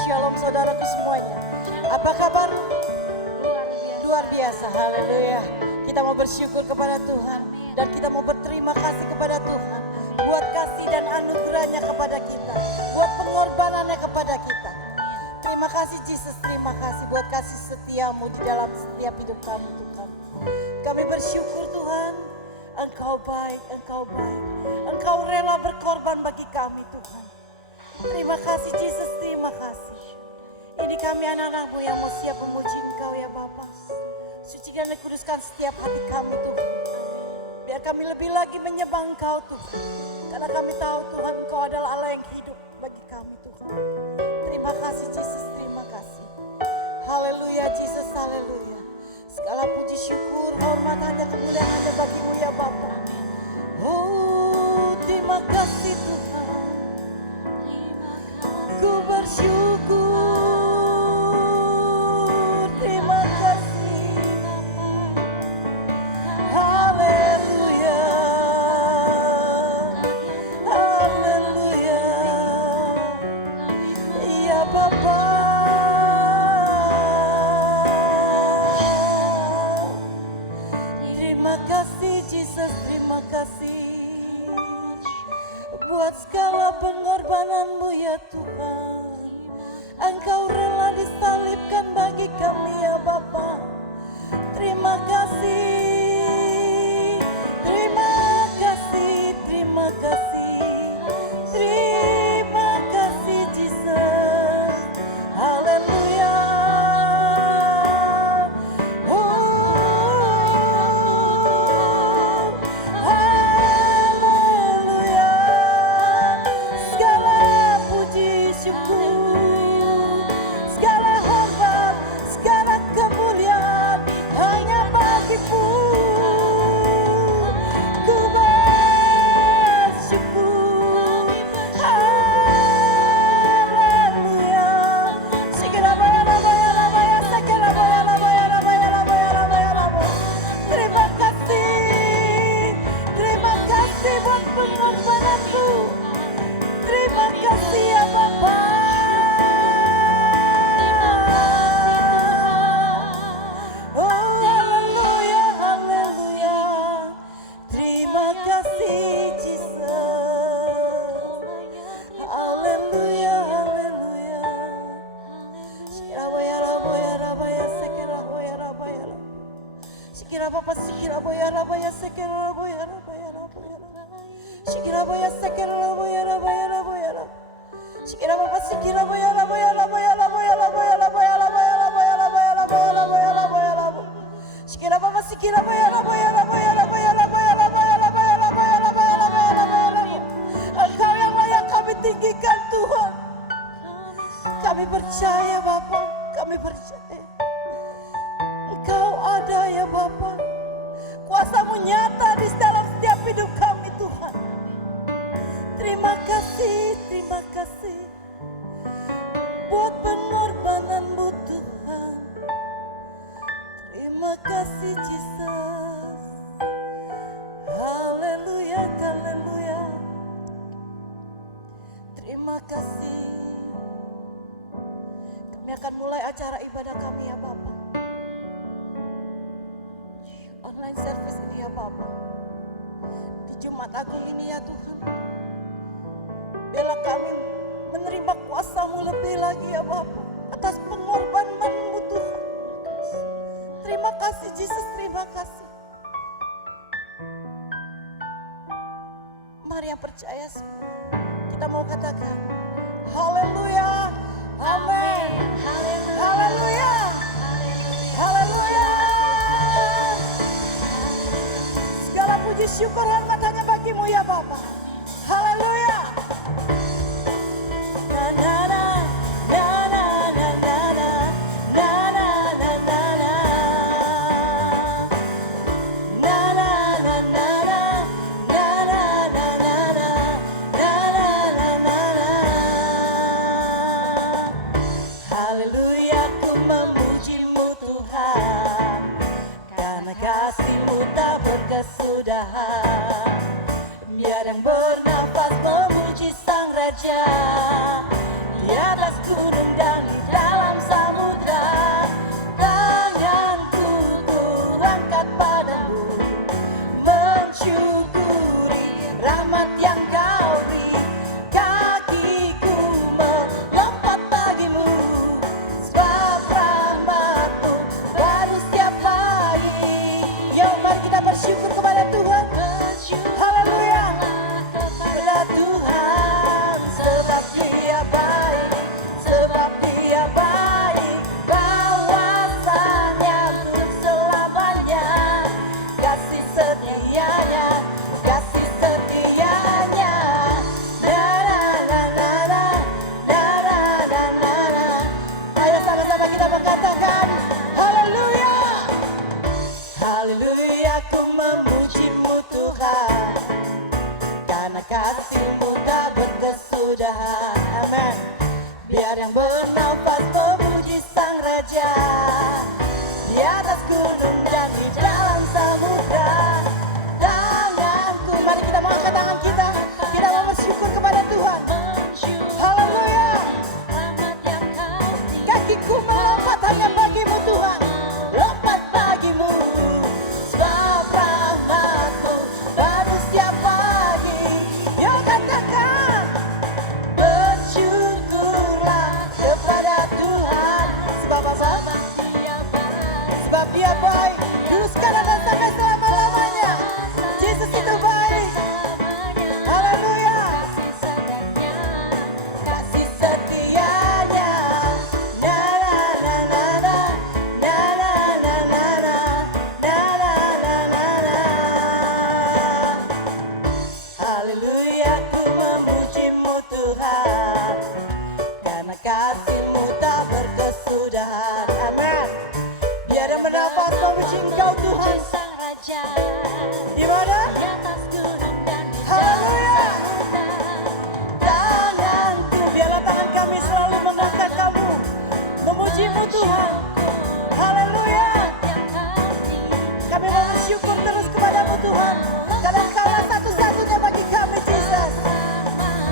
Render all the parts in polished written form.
Shalom saudaraku semuanya. Apa kabar? Luar biasa, haleluya. Kita mau bersyukur kepada Tuhan dan kita mau berterima kasih kepada Tuhan buat kasih dan anugerahnya kepada kita, buat pengorbanannya kepada kita. Terima kasih Yesus, terima kasih buat kasih setiamu di dalam setiap hidup kami Tuhan. Kami bersyukur Tuhan, Engkau baik, Engkau baik. Engkau rela berkorban bagi kami Tuhan. Terima kasih Yesus, terima kasih. Ini kami anak-anakmu yang mau siap memuji Engkau ya Bapa. Sucikan dan kuduskan setiap hati kami Tuhan. Biar kami lebih lagi menyembah Engkau Tuhan. Karena kami tahu Tuhan Engkau adalah Allah yang hidup bagi kami Tuhan. Terima kasih Yesus, terima kasih. Haleluya Yesus, haleluya. Segala puji syukur, hormat hanya kemuliaan hanya bagimu ya Bapa. Oh terima kasih Tuhan. Ku bersyukur, terima kasih. Haleluya, haleluya. Iya Bapa. Terima kasih Yesus, terima kasih buat segala pengorbananmu ya Tuhan. Engkau rela disalibkan bagi kami ya Bapa. Terima kasih, terima kasih, terima kasih, terima kasih Yesus. Haleluya. Engkau yang layak kami tinggikan Tuhan. Kami percaya Bapa, kami percaya Engkau ada ya Bapa. Kuasa-Mu nyata di dalam setiap hidup kami Tuhan. Terima kasih buat pengorbanan-Mu Tuhan. Terima kasih Yesus. Haleluya, haleluya. Terima kasih. Kami akan mulai acara ibadah kami ya Bapa. Online service ini ya Bapa. Di Jumat Agung ini ya Tuhan. Biarlah kami menerima kuasa-Mu lebih lagi ya Bapa. Atas pengorbanan-Mu Tuhan. Terima kasih Yesus, terima kasih. Mari yang percaya semua. Kita mau katakan haleluya, amin, haleluya, haleluya. Segala puji syukur hormat hanya bagimu ya Bapa. Haleluya. Na na na na na na na na na na na na. Haleluya, ku memuji-Mu Tuhan, karena kasih-Mu tak berkesudahan. Biar yang bernafas memuji Sang Raja, di atas ku gunung dan di dalam samudra. Tanganku kuangkat padamu, mensyukuri rahmat yang kau beri. Kakiku melompat bagimu, sebab rahmat-Mu baru setiap pagi. Yo, mari kita bersyukur kepada Tuhan. Haleluya kepada Tuhan, sebab Dia baik, sebab Dia baik. Bahwasanya untuk selamanya, kasih setianya, kasih setianya. Na na na na na, na na na na na. Ayo sama-sama kita mengatakan haleluya. Haleluya, ku memuji-Mu Tuhan, karena kasih-Mu tak berkesudahan. Amin. Biar yang bernafas memuji Sang Raja, di atas gunung dan di dalam samudra. Tanganku, mari kita mengangkat tangan kita mau bersyukur kepada Tuhan. Haleluya. Kakiku melompat hanya bagi-Mu Tuhan, lompat bagi-Mu, sebab rahmat-Mu baru setiap pagi. Yo, katakan bersyukurlah kepada Tuhan, sebab apa? Sebab Dia baik, dulu sekarang dan sampai selama-lamanya. Yesus itu baik. Haleluya. Kasih setianya. Na na na na na, na na na na na, na na na na na. Haleluya, ku memuji-Mu Tuhan, karena kasih-Mu tak berkesudahan. Amin. Biar yang bernafas memuji Engkau Tuhan. Sang Raja Di mana? di atas gunung dan di Haleluya. dalam Tanganku, biarlah tangan kami selalu mengangkat Kamu, memuji-Mu Tuhan. Haleluya. yang kau beri. Kami mau bersyukur terus kepada-Mu Tuhan, karena Engkaulah satu-satunya bagi kami, Jesus.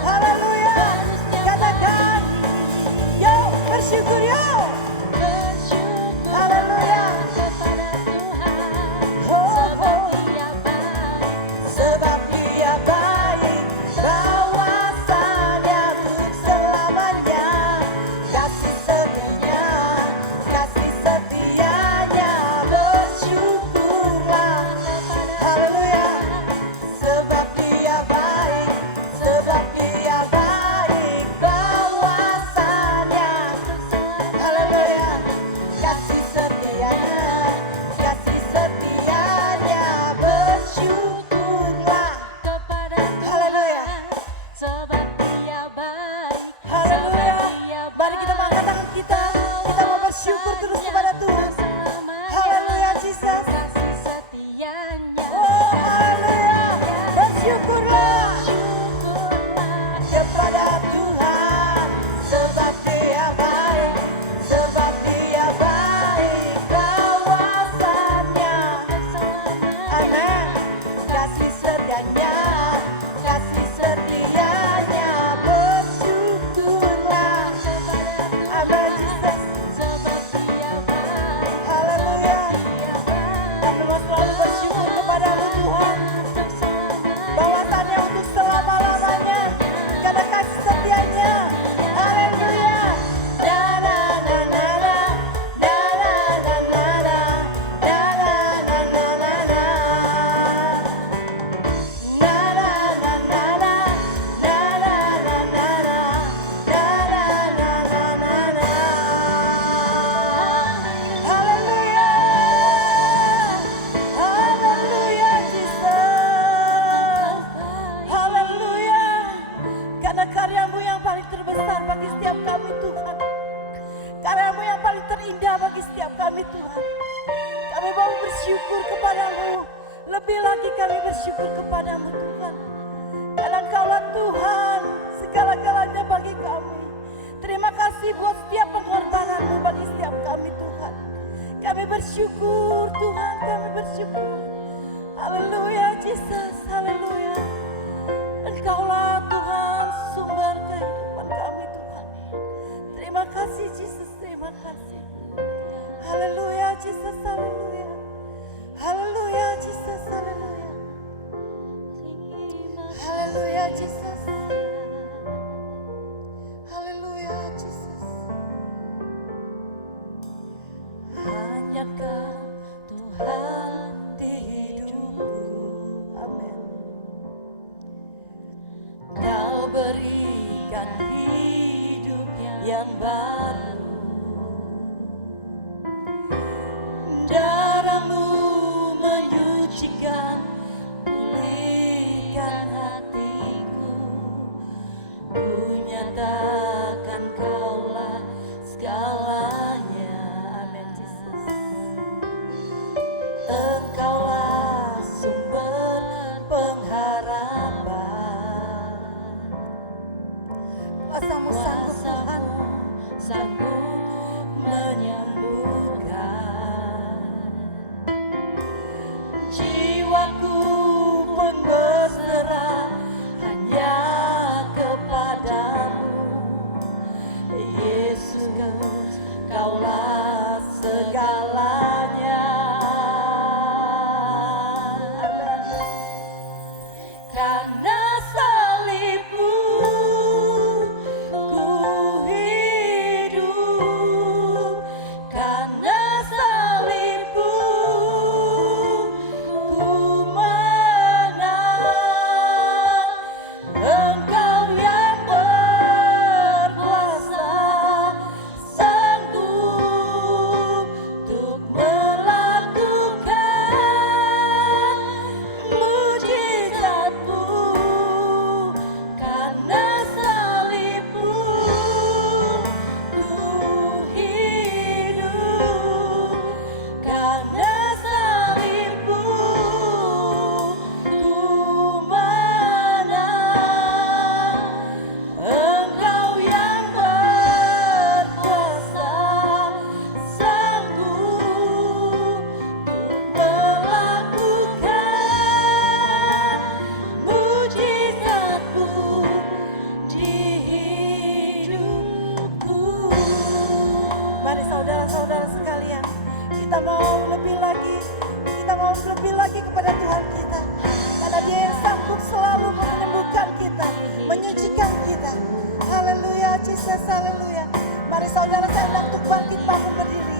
Haleluya. Katakan, yo, bersyukur yo. Bersyukur Haleluya. kepada Tuhan, Oh, sebab oh. Dia baik. Sebab Dia baik, bahwasanya untuk selamanya, kasih setianya, kasih setianya. Bersyukurlah, haleluya. Sebab Dia baik, sebab Dia baik, bahwasanya, haleluya. Kasih setianya, kasih setianya. Bersyukurlah, Kepada haleluya. Tuhan, sebab Dia baik. Haleluya. Sebab Dia Mari kita angkat tangan kita mau bersyukur terus kepada Tuhan. Haleluya, Jesus. Kasih setianya. Oh, haleluya. Bersyukurlah Syukurlah kepada Tuhan, sebab Dia baik, sebab Dia baik. Bahwasanya, amin. Kasih setianya, kasih setianya. Bersyukurlah, amin, Jesus. sebab Dia baik. Haleluya. Dia baik. Kami mau selalu bersyukur kepada-Mu Tuhan, Untuk selamanya. bahwasannya untuk selama-lamanya, karena kasih setianya. Haleluya. Na na na na na, na na na na na, na na na na na na. Na na na na na, na na na na na, na na na na na na. Haleluya. Haleluya, Jesus. Haleluya. Karena karya-Mu yang paling terbesar bagi setiap kami, Tuhan. Karya-Mu yang paling terindah bagi setiap kami, Tuhan. Kami mau bersyukur kepada-Mu. Lebih lagi kami bersyukur kepada-Mu, Tuhan. Karena Engkaulah Tuhan, segala-galanya bagi kami. Terima kasih buat setiap pengorbanan-Mu bagi setiap kami, Tuhan. Kami bersyukur, Tuhan, kami bersyukur. Haleluya, Jesus, haleluya. Engkaulah Tuhan, sumber kehidupan kami, Tuhan. Terima Terima kasih Jesus, terima kasih. Haleluya Jesus, haleluya. Haleluya Jesus, haleluya. Haleluya Jesus. Haleluya Jesus. Hanya Kau Tuhan di hidupku. Amin. Kau berikan hidup yang baru. Darah-Mu menyucikan, pulihkan hatiku. Ku nyatakan Kaulah segalanya. Amin Jesus. Engkaulah sumber pengharapan. Kuasa-Mu sanggup Tuhan, sanggup menyembuhkan. Jiwaku pun berserah hanya kepadamu. Yesus, Kaulah segalanya. Karena salib-Mu ku hidup. Karena salib-Mu ku menang. Engkau yang berkuasa, sanggup untuk melakukan mujizat-Mu. Karena salib-Mu ku hidup. Karena salib-Mu ku menang. Engkau yang berkuasa, sanggup untuk melakukan mujizat-Mu di hidupku. Mari saudara-saudara sekalian, kita mau lebih lagi kepada Tuhan kita, karena Dia yang sanggup selalu menyembuhkan kita, menyucikan kita. Haleluya Jesus, haleluya. Mari saudara, saya undang untuk bangkit bangun berdiri.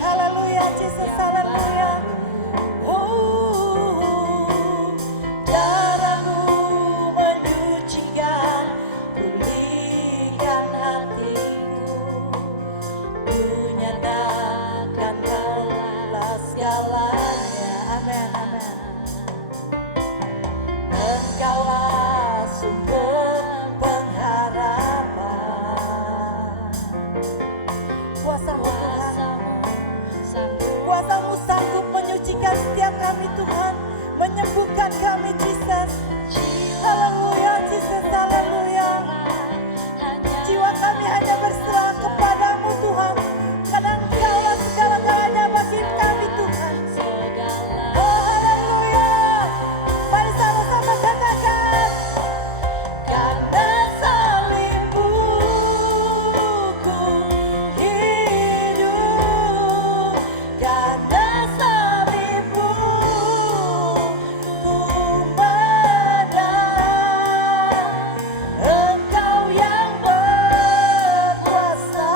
Haleluya Jesus, haleluya. Darah-Mu menyucikan, pulihkan hatiku. Ku nyatakan Kaulah segalanya. Amin, amin. Engkaulah sumber pengharapan. Kuasa-Mu Tuhan, Kuasa-Mu sanggup menyucikan setiap kami Tuhan, menyembuhkan kami Jesus. Haleluya Jesus, haleluya. Jiwa kami hanya berserah kepadamu Tuhan, karena Engkaulah segala-galanya bagi kami Tuhan. Oh haleluya. Mari sama-sama katakan. Karena salib-Mu ku hidup. Karena salib-Mu ku menang. Engkau yang berkuasa,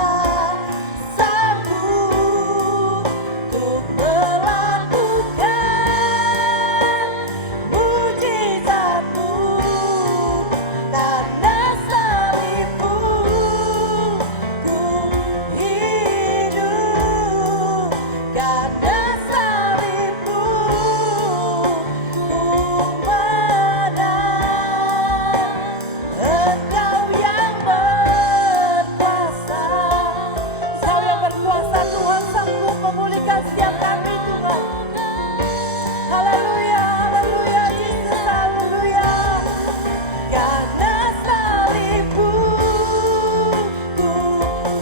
sanggup untuk melakukan mujizat-Mu. Karena salib-Mu ku hidup. Karena salib-Mu ku menang. Engkau yang berkuasa, Engkau yang berkuasa Tuhan, sanggup memulihkan setiap kami Tuhan. Haleluya, haleluya Jesus, haleluya. Karena salib-Mu ku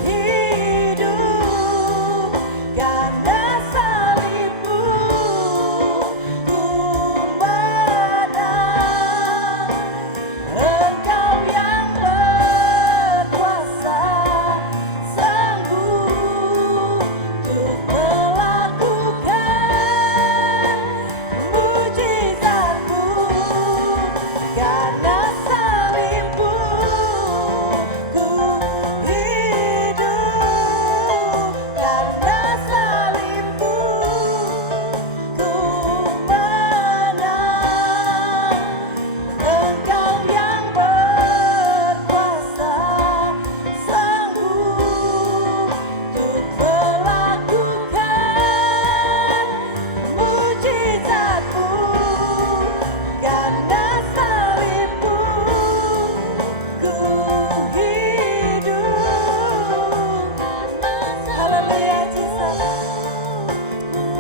hidup. Karena salib-Mu ku menang. Engkau yang berkuasa,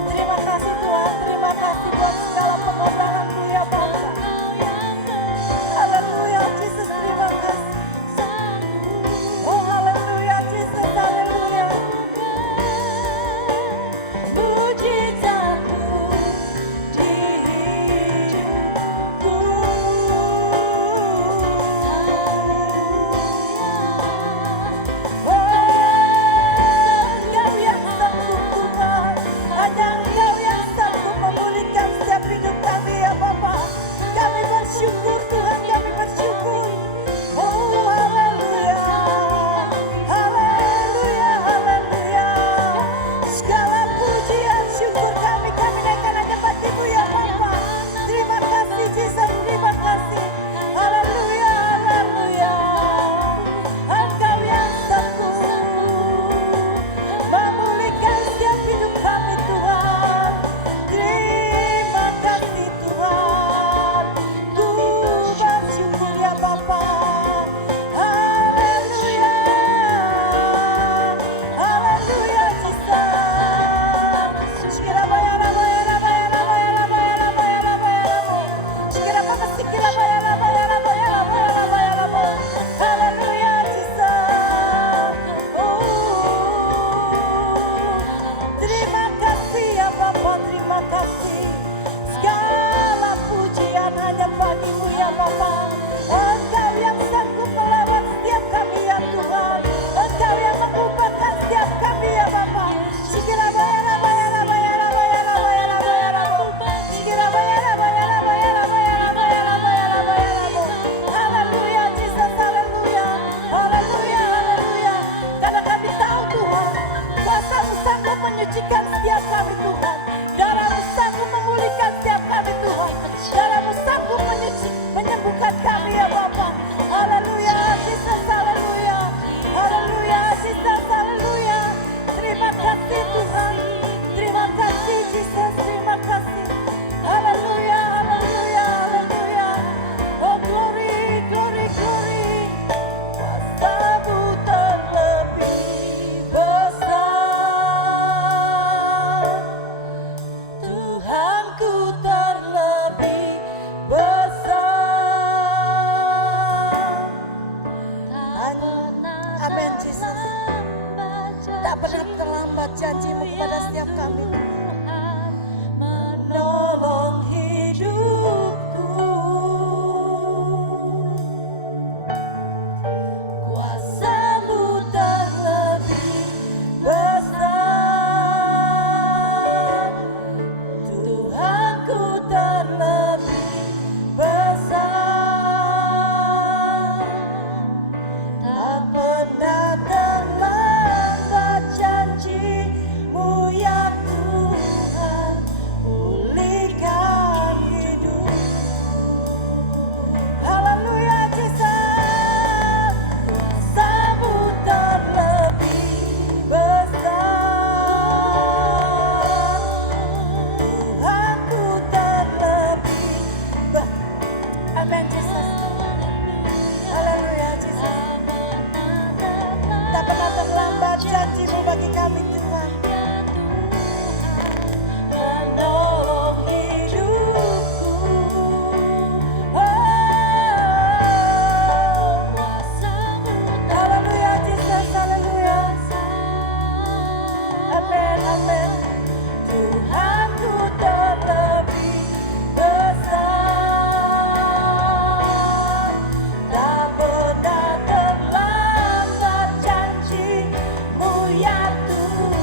Terima kasih Tuhan, terima kasih buat segala pengorbanan-Mu ya Bapa. Haleluya, Yesus, terima kasih. Oh haleluya, Yesus, haleluya. Mujizat-Mu di hidupku. Engkau yang sanggup Tuhan, hanya Engkau yang sanggup memulihkan setiap hidup kami ya Bapa. Kami bersyukur Tuhan, kami bersyukur. Oh haleluya, haleluya, haleluya. Segala pujian syukur kami naikkan hanya bagi-Mu ya Bapa. Terima kasih Yesus, terima kasih. Haleluya, haleluya. Engkau yang sanggup memulihkan setiap hidup kami Tuhan. Terima kasih Tuhan. Ku bersyukur ya Bapa. Haleluya. Haleluya Yesus. Sikira bayara bayara bayara bayara bayara bayara bayara. Sikira Bapa sikira bayara bayara bayara bayara bayara. Haleluya Yesus. Terima kasih ya Bapa, terima kasih. Segala pujian hanya bagi-Mu ya Bapa. Engkau yang sanggup melawat setiap kami ya Tuhan. Engkau yang mengubahkan setiap kami ya Bapa. Sikira bayara bayara bayara bayara bayara bayara. Sikira bayara bayara bayara bayara bayara bayara bayara. Haleluya Yesus, haleluya. Haleluya, haleluya. Karena kami tahu Tuhan, kuasa-Mu sanggup menyucikan setiap kami Tuhan. Darah-Mu sanggup memulihkan setiap kami Tuhan. Darah-Mu sanggup menyembuhkan kami ya Bapa. Haleluya Yesus, haleluya. Haleluya Yesus, haleluya. Terima kasih Tuhan. Terima kasih Yesus, terima kasih. Haleluya, haleluya, haleluya. Oh glory, glory, glory. Kuasa-Mu terlebih besar. Tuhanku terlebih besar. Amin Yesus. Tak pernah terlambat janji-Mu kepada setiap kami. Menolong hidupku. Kuasa-Mu terlebih besar. Tuhanku terlebih besar. Tak pernah terlambat janji-Mu ya Tuhan. Pulihkan hidupku. Haleluya Yesus. Kuasa-Mu terlebih besar. Tuhanku terlebih besar. Amin Yesus. Haleluya Yesus. Tak pernah terlambat janji-Mu bagi kami Tuhan. Menolong hidupku. Haleluya Yesus, haleluya. Amin, amin. Tuhanku terlebih besar. Tak pernah terlambat janji-Mu ya Tuhan.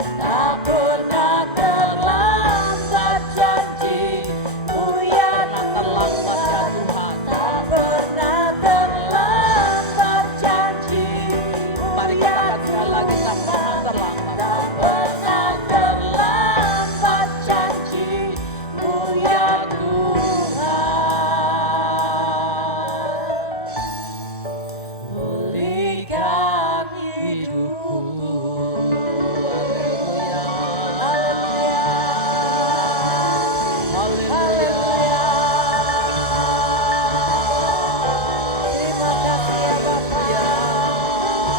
Tak pernah terlambat janji-Mu ya Tuhan. Tak pernah terlambat janji-Mu Mari ya katakan sekali lagi, tak pernah Tuhan. terlambat. Tak pernah terlambat janji-Mu ya Tuhan. Pulihkan hidupku. Haleluya. Haleluya. Haleluya. Terima kasih ya Bapa.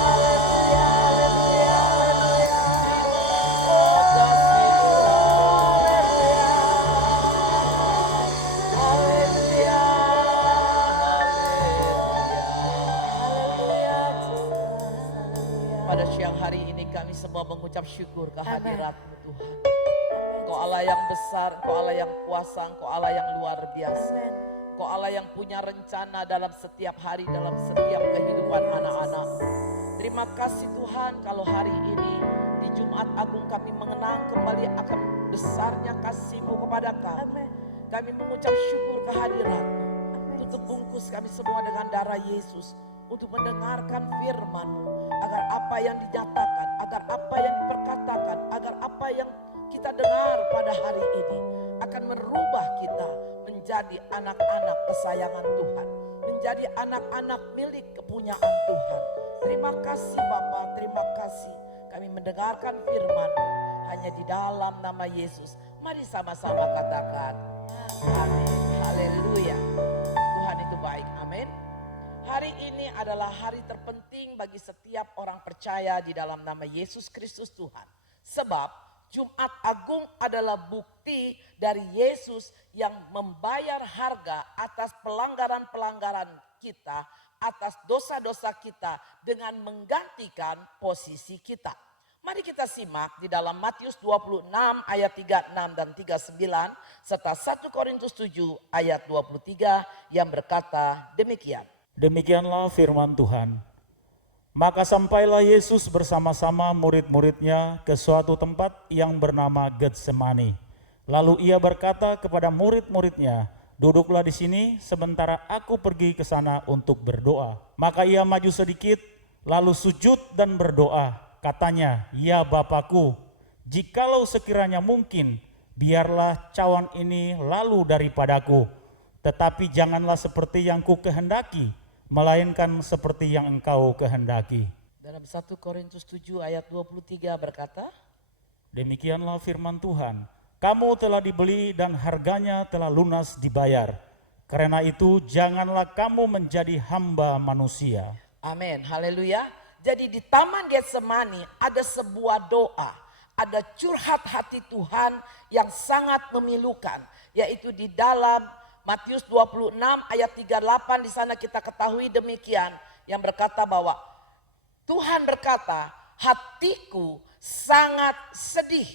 Haleluya, haleluya, haleluya. Oh, haleluya. Haleluya, Tuhan. Haleluya. Pada siang hari ini kami semua mengucap syukur kehadirat-Mu Tuhan. Amin. Engkau Allah yang besar, Engkau Allah yang kuasa, Engkau Allah yang luar biasa. Amin. Engkau Allah yang punya rencana dalam setiap hari, dalam setiap kehidupan anak-anak. Terima kasih Tuhan kalau hari ini di Jumat Agung kami mengenang kembali akan besarnya kasih-Mu kepada kami. Amin. Kami mengucap syukur kehadirat-Mu. Amin. Tutup bungkus kami semua dengan darah Yesus untuk mendengarkan firman-Mu, agar apa yang dinyatakan, agar apa yang diperkatakan, agar apa yang kita dengar pada hari ini akan merubah kita menjadi anak-anak kesayangan Tuhan, menjadi anak-anak milik kepunyaan Tuhan. Terima kasih Bapa, terima kasih kami mendengarkan firman-Mu hanya di dalam nama Yesus. Mari sama-sama katakan amin. Haleluya. Tuhan itu baik. Amin. Hari ini adalah hari terpenting bagi setiap orang percaya di dalam nama Yesus Kristus Tuhan. Sebab Jumat Agung adalah bukti dari Yesus yang membayar harga atas pelanggaran-pelanggaran kita, atas dosa-dosa kita dengan menggantikan posisi kita. Mari kita simak di dalam Matius 26 ayat 36 dan 39 serta 1 Korintus 7 ayat 23 yang berkata demikian. Demikianlah firman Tuhan. Maka sampailah Yesus bersama-sama murid-muridnya ke suatu tempat yang bernama Getsemani. Lalu ia berkata kepada murid-muridnya, "Duduklah di sini sementara aku pergi ke sana untuk berdoa." Maka ia maju sedikit, lalu sujud dan berdoa. Katanya, "Ya Bapakku, jikalau sekiranya mungkin, biarlah cawan ini lalu daripadaku. Tetapi janganlah seperti yang ku kehendaki, melainkan seperti yang Engkau kehendaki." Dalam 1 Korintus 7 ayat 23 berkata, Demikianlah firman Tuhan. Kamu telah dibeli dan harganya telah lunas dibayar. Karena itu janganlah kamu menjadi hamba manusia. amin, haleluya. Jadi di Taman Getsemani ada sebuah doa, ada curhat hati Tuhan yang sangat memilukan, yaitu di dalam Matius 26 ayat 38 di sana kita ketahui demikian, yang berkata bahwa Tuhan berkata, "Hatiku sangat sedih,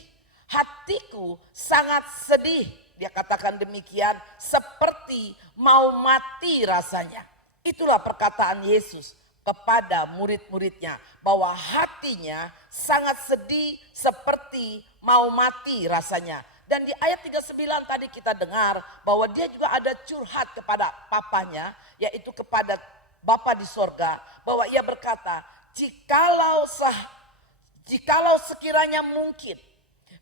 hatiku sangat sedih." Dia katakan demikian, seperti mau mati rasanya. Itulah perkataan Yesus kepada murid-muridnya, bahwa hatinya sangat sedih seperti mau mati rasanya. Dan di ayat 39 tadi kita dengar bahwa dia juga ada curhat kepada papanya, yaitu kepada Bapa di sorga, bahwa ia berkata, jikalau sekiranya mungkin,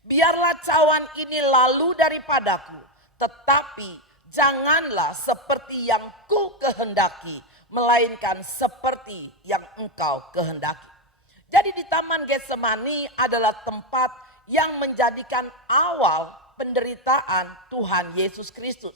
biarlah cawan ini lalu daripadaku, tetapi janganlah seperti yang ku kehendaki, melainkan seperti yang Engkau kehendaki. Jadi di Taman Getsemani adalah tempat yang menjadikan awal penderitaan Tuhan Yesus Kristus.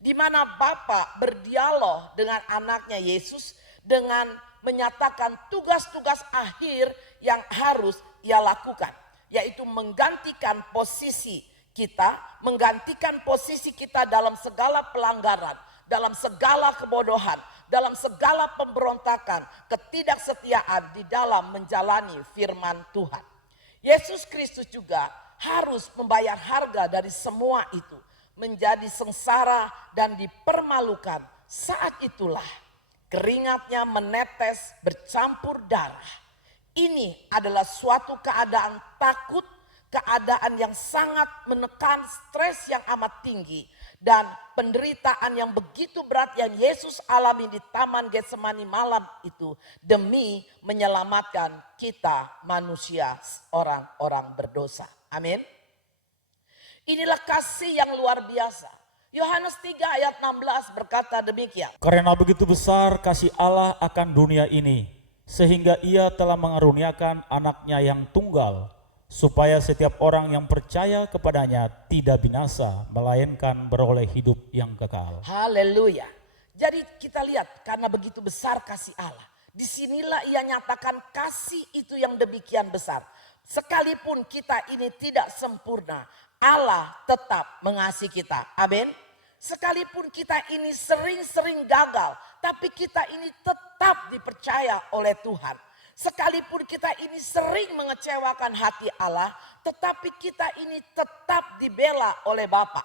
Di mana Bapa berdialog dengan anaknya Yesus dengan menyatakan tugas-tugas akhir yang harus ia lakukan. Yaitu menggantikan posisi kita, menggantikan posisi kita dalam segala pelanggaran, dalam segala kebodohan, dalam segala pemberontakan, ketidaksetiaan di dalam menjalani firman Tuhan. Yesus Kristus juga harus membayar harga dari semua itu, menjadi sengsara dan dipermalukan. Saat itulah keringatnya menetes bercampur darah. Ini adalah suatu keadaan takut keadaan yang sangat menekan, stres yang amat tinggi, dan penderitaan yang begitu berat yang Yesus alami di Taman Getsemani malam itu demi menyelamatkan kita manusia, orang-orang berdosa. Amin. Inilah kasih yang luar biasa. Yohanes 3 ayat 16 berkata demikian. Karena begitu besar kasih Allah akan dunia ini, sehingga ia telah mengaruniakan anaknya yang tunggal, supaya setiap orang yang percaya kepadanya tidak binasa, melainkan beroleh hidup yang kekal. Haleluya. Jadi kita lihat karena begitu besar kasih Allah. Disinilah ia nyatakan kasih itu yang demikian besar. Sekalipun kita ini tidak sempurna, Allah tetap mengasihi kita. Amin. Sekalipun kita ini sering-sering gagal, tapi kita ini tetap dipercaya oleh Tuhan. Sekalipun kita ini sering mengecewakan hati Allah, tetapi kita ini tetap dibela oleh Bapa.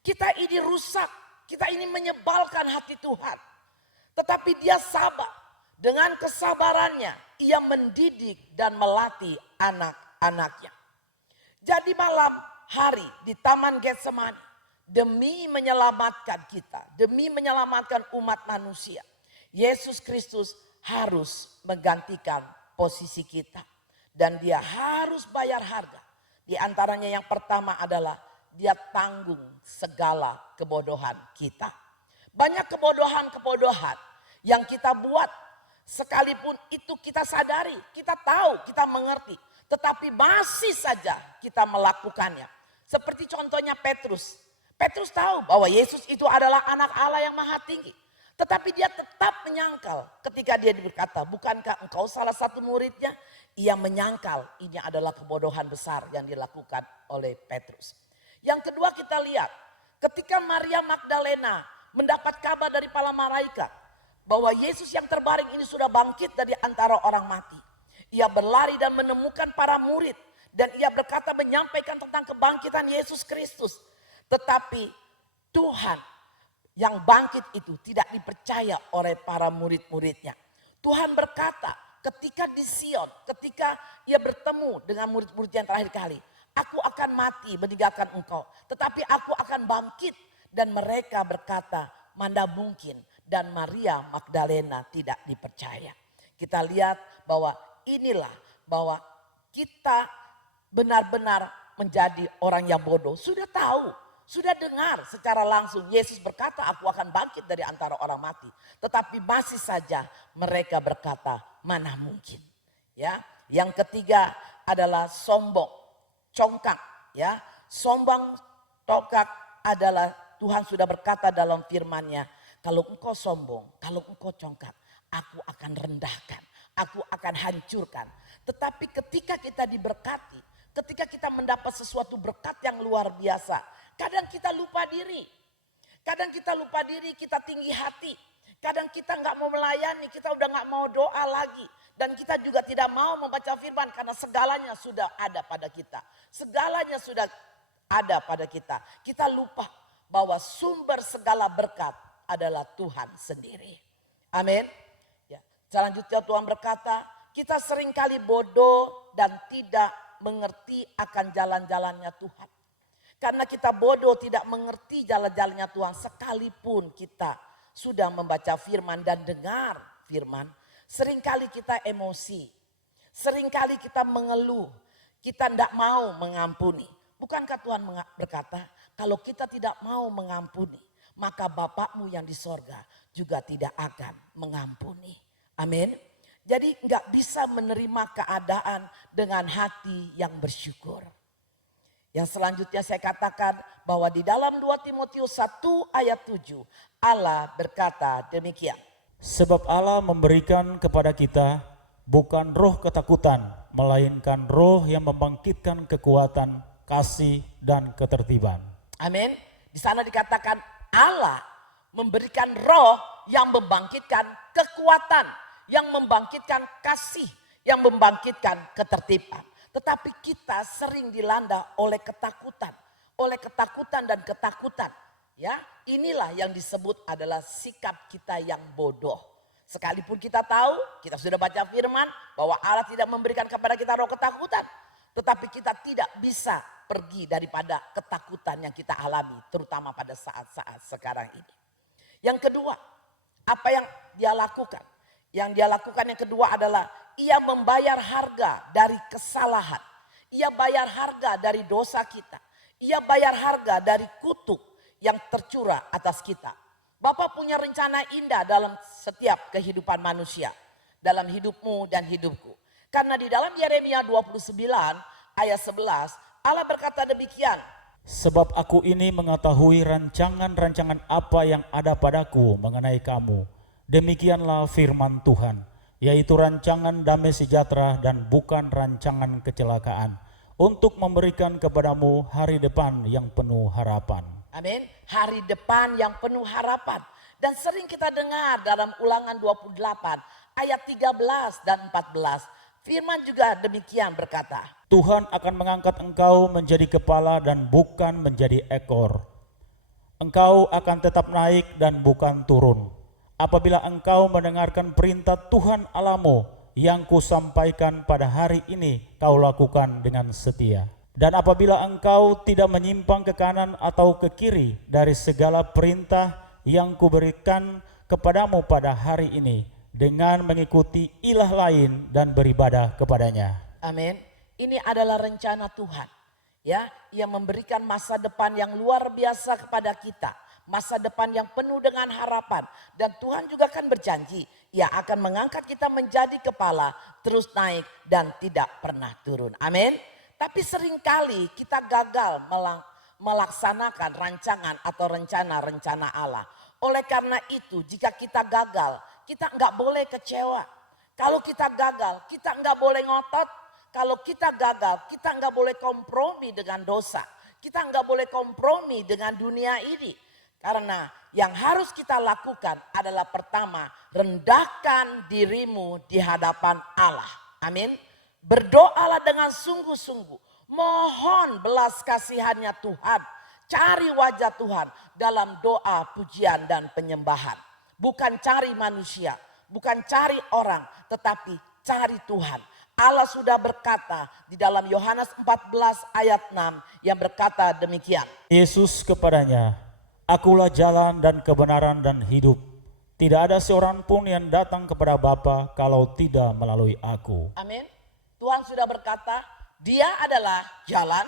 Kita ini rusak, kita ini menyebalkan hati Tuhan. Tetapi dia sabar. Dengan kesabarannya, ia mendidik dan melatih anak-anaknya. Jadi malam hari di Taman Getsemani, demi menyelamatkan kita, demi menyelamatkan umat manusia, Yesus Kristus harus menggantikan posisi kita. Dan dia harus bayar harga. Di antaranya yang pertama adalah dia tanggung segala kebodohan kita. Banyak kebodohan-kebodohan yang kita buat, sekalipun itu kita sadari, kita tahu, kita mengerti. Tetapi masih saja kita melakukannya. Seperti contohnya Petrus. Petrus tahu bahwa Yesus itu adalah anak Allah yang maha tinggi. Tetapi dia tetap menyangkal ketika dia berkata, bukankah engkau salah satu muridnya? Ia menyangkal ini adalah kebodohan besar yang dilakukan oleh Petrus. Yang kedua kita lihat, ketika Maria Magdalena mendapat kabar dari para malaikat bahwa Yesus yang terbaring ini sudah bangkit dari antara orang mati. Ia berlari dan menemukan para murid. Dan ia berkata menyampaikan tentang kebangkitan Yesus Kristus. Tetapi Tuhan yang bangkit itu tidak dipercaya oleh para murid-muridnya. Tuhan berkata ketika di Sion, ketika ia bertemu dengan murid-murid yang terakhir kali. Aku akan mati meninggalkan engkau. Tetapi aku akan bangkit. Dan mereka berkata, mana mungkin. Dan Maria Magdalena tidak dipercaya. Kita lihat bahwa inilah bahwa kita benar-benar menjadi orang yang bodoh. Sudah tahu, sudah dengar secara langsung Yesus berkata aku akan bangkit dari antara orang mati. Tetapi masih saja mereka berkata mana mungkin. Ya, yang ketiga adalah sombong, congkak. Ya, sombong, congkak adalah Tuhan sudah berkata dalam firman-Nya. Kalau engkau sombong, kalau engkau congkak, aku akan rendahkan, aku akan hancurkan. Tetapi ketika kita diberkati, ketika kita mendapat sesuatu berkat yang luar biasa, kadang kita lupa diri. Kadang kita lupa diri, kita tinggi hati. Kadang kita nggak mau melayani, kita udah nggak mau doa lagi. Dan kita juga tidak mau membaca firman karena segalanya sudah ada pada kita. Segalanya sudah ada pada kita. Kita lupa bahwa sumber segala berkat adalah Tuhan sendiri. Amin. Ya, selanjutnya Tuhan berkata, kita seringkali bodoh dan tidak mengerti akan jalan-jalannya Tuhan. Karena kita bodoh tidak mengerti jalan-jalannya Tuhan, sekalipun kita sudah membaca firman dan dengar firman, seringkali kita emosi, seringkali kita mengeluh, kita tidak mau mengampuni. Bukankah Tuhan berkata, kalau kita tidak mau mengampuni, maka Bapakmu yang di sorga juga tidak akan mengampuni. Amin. Jadi nggak bisa menerima keadaan dengan hati yang bersyukur. Yang selanjutnya saya katakan bahwa di dalam 2 Timotius 1 ayat 7 Allah berkata demikian. Sebab Allah memberikan kepada kita bukan roh ketakutan, melainkan roh yang membangkitkan kekuatan, kasih, dan ketertiban. Amin. Di sana dikatakan Allah memberikan roh yang membangkitkan kekuatan, yang membangkitkan kasih, yang membangkitkan ketertiban. Tetapi kita sering dilanda oleh ketakutan dan ketakutan. Ya, inilah yang disebut adalah sikap kita yang bodoh. Sekalipun kita tahu, kita sudah baca firman bahwa Allah tidak memberikan kepada kita roh ketakutan. Tetapi kita tidak bisa pergi daripada ketakutan yang kita alami, terutama pada saat-saat sekarang ini. Yang kedua, apa yang dia lakukan? Yang dia lakukan yang kedua adalah ia membayar harga dari kesalahan. Ia bayar harga dari dosa kita. Ia bayar harga dari kutuk yang tercurah atas kita. Bapa punya rencana indah dalam setiap kehidupan manusia. Dalam hidupmu dan hidupku. Karena di dalam Yeremia 29 ayat 11 Allah berkata demikian. Sebab aku ini mengetahui rancangan-rancangan apa yang ada padaku mengenai kamu. Demikianlah firman Tuhan, yaitu rancangan damai sejahtera dan bukan rancangan kecelakaan, untuk memberikan kepadamu hari depan yang penuh harapan. Amin. Hari depan yang penuh harapan. Dan sering kita dengar dalam Ulangan 28 ayat 13 dan 14. Firman juga demikian berkata. Tuhan akan mengangkat engkau menjadi kepala dan bukan menjadi ekor. Engkau akan tetap naik dan bukan turun. Apabila engkau mendengarkan perintah Tuhan Allahmu yang kusampaikan pada hari ini, kau lakukan dengan setia. Dan apabila engkau tidak menyimpang ke kanan atau ke kiri dari segala perintah yang kuberikan kepadamu pada hari ini, dengan mengikuti ilah lain dan beribadah kepadanya. Amin. Ini adalah rencana Tuhan. Ya, Ia memberikan masa depan yang luar biasa kepada kita. Masa depan yang penuh dengan harapan. Dan Tuhan juga akan berjanji, Ia akan mengangkat kita menjadi kepala, terus naik dan tidak pernah turun. Amin. Tapi seringkali kita gagal melaksanakan rancangan atau rencana-rencana Allah. Oleh karena itu, jika kita gagal, kita nggak boleh kecewa. Kalau kita gagal, kita nggak boleh ngotot. Kalau kita gagal, kita nggak boleh kompromi dengan dosa. Kita nggak boleh kompromi dengan dunia ini. Karena yang harus kita lakukan adalah pertama, rendahkan dirimu di hadapan Allah. Amin. Berdoalah dengan sungguh-sungguh. Mohon belas kasihannya Tuhan. Cari wajah Tuhan dalam doa, pujian, dan penyembahan. Bukan cari manusia, bukan cari orang, tetapi cari Tuhan. Allah sudah berkata di dalam Yohanes 14 ayat 6 yang berkata demikian. Yesus kepadanya, Akulah jalan dan kebenaran dan hidup. Tidak ada seorang pun yang datang kepada Bapa kalau tidak melalui aku. Amin. Tuhan sudah berkata, Dia adalah jalan,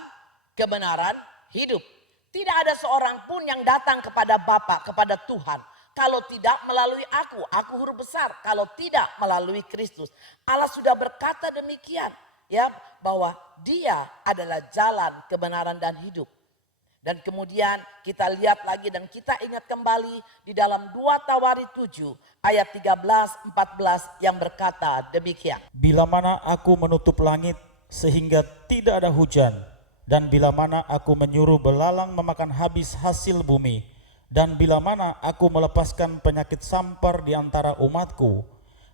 kebenaran, hidup. Tidak ada seorang pun yang datang kepada Bapa, kepada Tuhan, kalau tidak melalui aku huruf besar, kalau tidak melalui Kristus. Allah sudah berkata demikian, ya, bahwa Dia adalah jalan, kebenaran, dan hidup. Dan kemudian kita lihat lagi dan kita ingat kembali di dalam 2 Tawari 7 ayat 13-14 yang berkata demikian. Bila mana aku menutup langit sehingga tidak ada hujan, dan bila mana aku menyuruh belalang memakan habis hasil bumi, dan bila mana aku melepaskan penyakit sampar di antara umatku,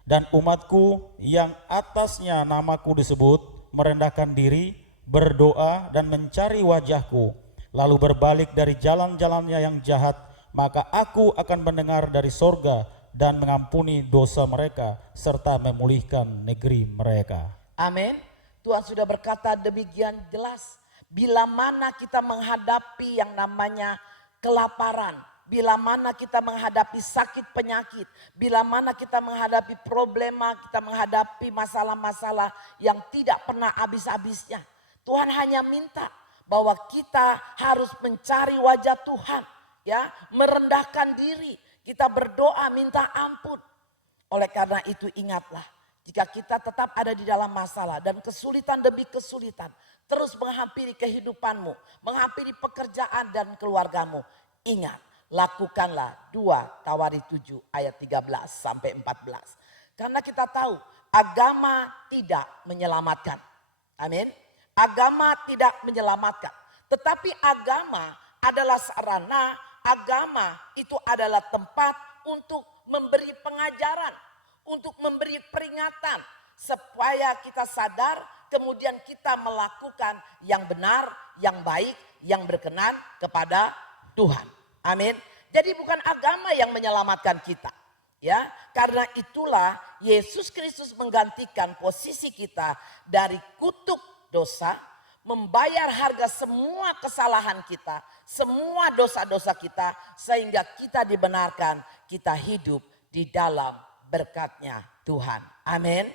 dan umatku yang atasnya namaku disebut merendahkan diri, berdoa dan mencari wajahku, lalu berbalik dari jalan-jalannya yang jahat, maka aku akan mendengar dari sorga dan mengampuni dosa mereka serta memulihkan negeri mereka. Amin. Tuhan sudah berkata demikian jelas. Bila mana kita menghadapi yang namanya kelaparan, bila mana kita menghadapi sakit penyakit, bila mana kita menghadapi problema, kita menghadapi masalah-masalah yang tidak pernah habis-habisnya. Tuhan hanya minta bahwa kita harus mencari wajah Tuhan, ya, merendahkan diri, kita berdoa minta ampun. Oleh karena itu ingatlah, jika kita tetap ada di dalam masalah dan kesulitan demi kesulitan terus menghampiri kehidupanmu, menghampiri pekerjaan dan keluargamu, ingat, lakukanlah 2 Tawari 7 ayat 13-14. Karena kita tahu agama tidak menyelamatkan. Amin. Agama tidak menyelamatkan. Tetapi agama adalah sarana, agama itu adalah tempat untuk memberi pengajaran, untuk memberi peringatan. Supaya kita sadar, kemudian kita melakukan yang benar, yang baik, yang berkenan kepada Tuhan. Amin. Jadi bukan agama yang menyelamatkan kita. Ya, karena itulah Yesus Kristus menggantikan posisi kita dari kutuk dosa, membayar harga semua kesalahan kita, semua dosa-dosa kita, sehingga kita dibenarkan, kita hidup di dalam berkat-Nya Tuhan. Amin.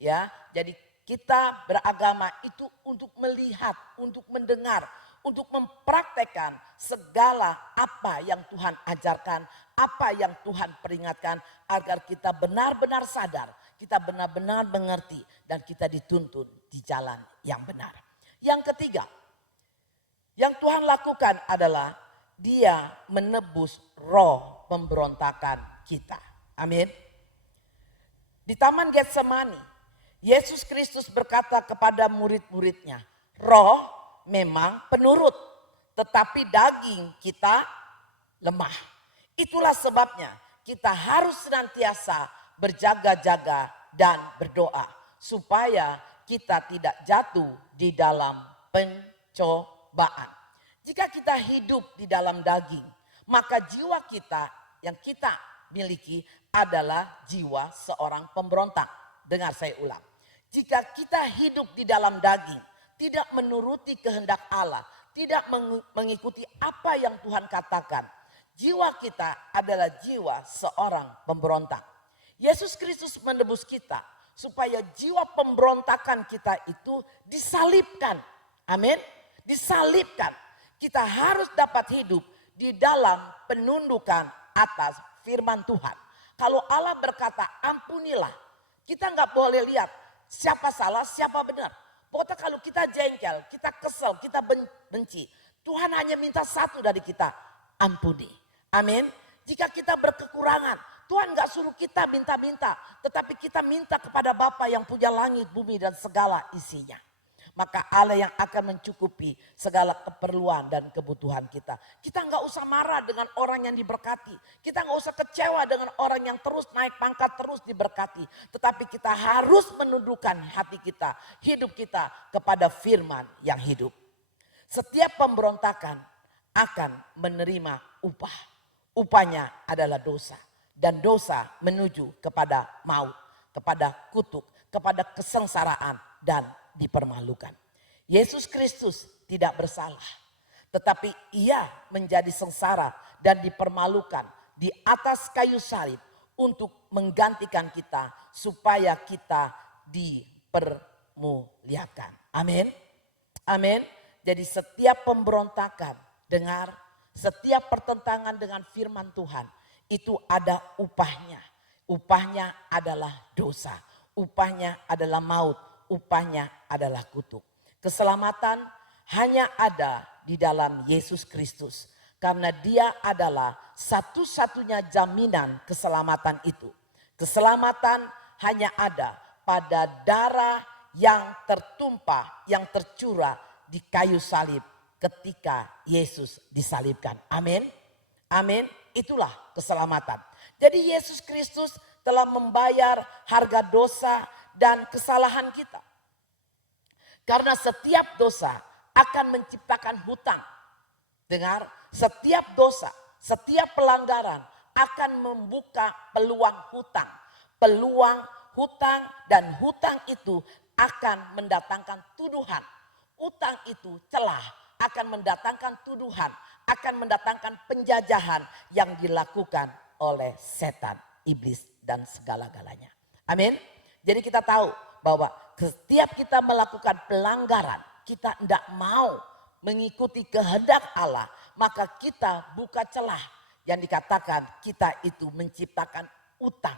Ya, jadi kita beragama itu untuk melihat, untuk mendengar, untuk mempraktekkan segala apa yang Tuhan ajarkan, apa yang Tuhan peringatkan, agar kita benar-benar sadar, kita benar-benar mengerti, dan kita dituntun di jalan yang benar. Yang ketiga, yang Tuhan lakukan adalah Dia menebus roh pemberontakan kita. Amin. Di Taman Getsemani, Yesus Kristus berkata kepada murid-muridnya, roh memang penurut, tetapi daging kita lemah. Itulah sebabnya kita harus senantiasa berjaga-jaga dan berdoa, supaya kita tidak jatuh di dalam pencobaan. Jika kita hidup di dalam daging, maka jiwa kita yang kita miliki adalah jiwa seorang pemberontak. Dengar saya ulang. Jika kita hidup di dalam daging, tidak menuruti kehendak Allah, tidak mengikuti apa yang Tuhan katakan, jiwa kita adalah jiwa seorang pemberontak. Yesus Kristus menebus kita supaya jiwa pemberontakan kita itu disalibkan. Amin. Disalibkan. Kita harus dapat hidup di dalam penundukan atas firman Tuhan. Kalau Allah berkata ampunilah, kita nggak boleh lihat siapa salah, siapa benar. Pokoknya kalau kita jengkel, kita kesel, kita benci, Tuhan hanya minta satu dari kita, ampuni. Amin. Jika kita berkekurangan, Tuhan gak suruh kita minta-minta, tetapi kita minta kepada Bapa yang punya langit, bumi, dan segala isinya. Maka Allah yang akan mencukupi segala keperluan dan kebutuhan kita. Kita gak usah marah dengan orang yang diberkati. Kita gak usah kecewa dengan orang yang terus naik pangkat, terus diberkati. Tetapi kita harus menundukkan hati kita, hidup kita kepada firman yang hidup. Setiap pemberontakan akan menerima upah. Upahnya adalah dosa. Dan dosa menuju kepada maut, kepada kutuk, kepada kesengsaraan dan dipermalukan. Yesus Kristus tidak bersalah, tetapi Ia menjadi sengsara dan dipermalukan di atas kayu salib untuk menggantikan kita supaya kita dipermuliakan. Amin. Amin. Jadi setiap pemberontakan, dengar, setiap pertentangan dengan firman Tuhan, itu ada upahnya. Upahnya adalah dosa. Upahnya adalah maut. Upahnya adalah kutuk. Keselamatan hanya ada di dalam Yesus Kristus. Karena Dia adalah satu-satunya jaminan keselamatan itu. Keselamatan hanya ada pada darah yang tertumpah, yang tercurah di kayu salib ketika Yesus disalibkan. Amin. Amin. Itulah keselamatan. Jadi Yesus Kristus telah membayar harga dosa dan kesalahan kita. Karena setiap dosa akan menciptakan hutang. Dengar, setiap dosa, setiap pelanggaran akan membuka peluang hutang. Peluang hutang, dan hutang itu akan mendatangkan tuduhan. Hutang itu celah, akan mendatangkan tuduhan, akan mendatangkan penjajahan yang dilakukan oleh setan, iblis, dan segala-galanya. Amin. Jadi kita tahu bahwa setiap kita melakukan pelanggaran, kita tidak mau mengikuti kehendak Allah, maka kita buka celah yang dikatakan kita itu menciptakan utang.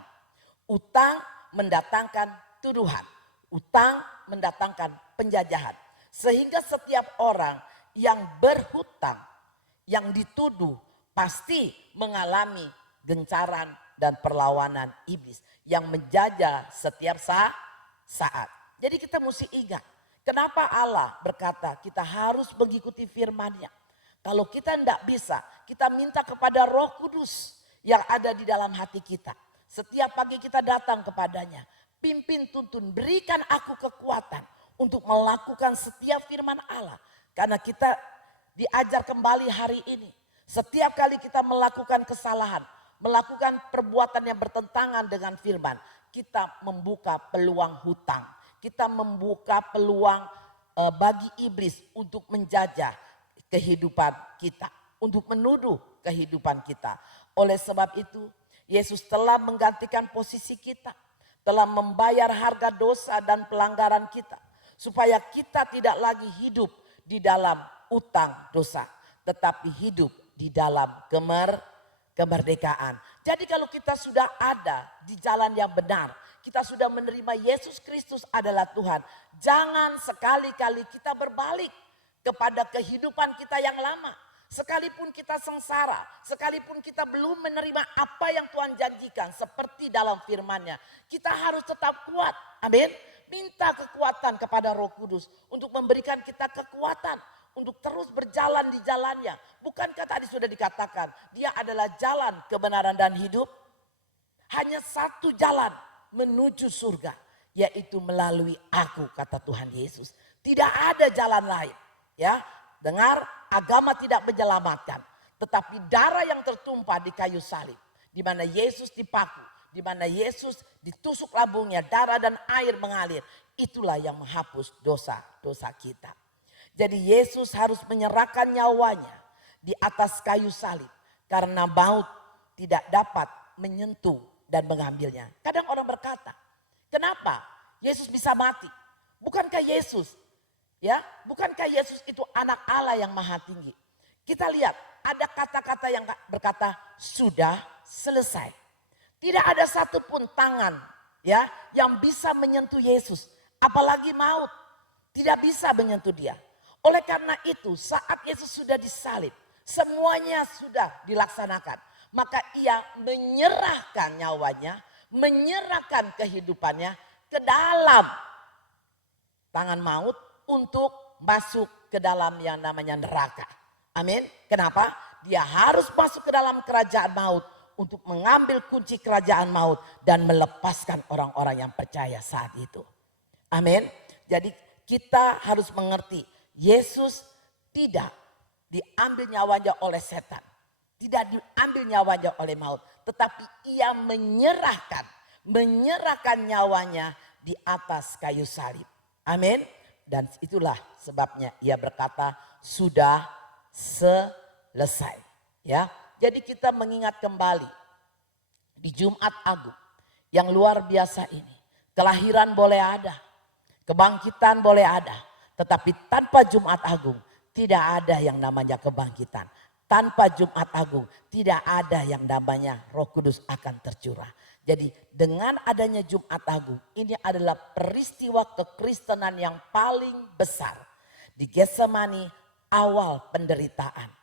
Utang mendatangkan tuduhan, utang mendatangkan penjajahan. Sehingga setiap orang yang berhutang, yang dituduh, pasti mengalami gencaran dan perlawanan iblis yang menjajah setiap saat. Jadi kita mesti ingat, kenapa Allah berkata kita harus mengikuti firman-Nya. Kalau kita tidak bisa, kita minta kepada Roh Kudus yang ada di dalam hati kita. Setiap pagi kita datang kepadanya, pimpin, tuntun, berikan aku kekuatan untuk melakukan setiap firman Allah. Karena kita diajar kembali hari ini, setiap kali kita melakukan kesalahan, melakukan perbuatan yang bertentangan dengan firman, kita membuka peluang hutang. Kita membuka peluang bagi iblis untuk menjajah kehidupan kita, untuk menuduh kehidupan kita. Oleh sebab itu, Yesus telah menggantikan posisi kita, telah membayar harga dosa dan pelanggaran kita, supaya kita tidak lagi hidup di dalam utang dosa, tetapi hidup di dalam kemerdekaan. Jadi kalau kita sudah ada di jalan yang benar, kita sudah menerima Yesus Kristus adalah Tuhan, jangan sekali-kali kita berbalik kepada kehidupan kita yang lama. Sekalipun kita sengsara, sekalipun kita belum menerima apa yang Tuhan janjikan seperti dalam firman-Nya, kita harus tetap kuat. Amin. Minta kekuatan kepada Roh Kudus untuk memberikan kita kekuatan untuk terus berjalan di jalannya. Bukankah tadi sudah dikatakan dia adalah jalan kebenaran dan hidup? Hanya satu jalan menuju surga, yaitu melalui aku, kata Tuhan Yesus. Tidak ada jalan lain. Ya, dengar, agama tidak menyelamatkan, tetapi darah yang tertumpah di kayu salib, di mana Yesus dipaku, di mana Yesus ditusuk lambungnya, darah dan air mengalir, itulah yang menghapus dosa-dosa kita. Jadi Yesus harus menyerahkan nyawanya di atas kayu salib, karena maut tidak dapat menyentuh dan mengambilnya. Kadang orang berkata, kenapa Yesus bisa mati? Bukankah Yesus itu anak Allah yang maha tinggi? Kita lihat ada kata-kata yang berkata sudah selesai. Tidak ada satupun tangan yang bisa menyentuh Yesus, apalagi maut tidak bisa menyentuh dia. Oleh karena itu saat Yesus sudah disalib, semuanya sudah dilaksanakan. Maka ia menyerahkan nyawanya, menyerahkan kehidupannya ke dalam tangan maut untuk masuk ke dalam yang namanya neraka. Amin. Kenapa? Dia harus masuk ke dalam kerajaan maut untuk mengambil kunci kerajaan maut dan melepaskan orang-orang yang percaya saat itu. Amin. Jadi kita harus mengerti, Yesus tidak diambil nyawanya oleh setan. Tidak diambil nyawanya oleh maut, tetapi ia menyerahkan nyawanya di atas kayu salib. Amin. Dan itulah sebabnya ia berkata sudah selesai. Ya, jadi kita mengingat kembali di Jumat Agung yang luar biasa ini. Kelahiran boleh ada, kebangkitan boleh ada, tetapi tanpa Jumat Agung tidak ada yang namanya kebangkitan. Tanpa Jumat Agung tidak ada yang namanya Roh Kudus akan tercurah. Jadi dengan adanya Jumat Agung, ini adalah peristiwa kekristenan yang paling besar. Di Getsemani awal penderitaan.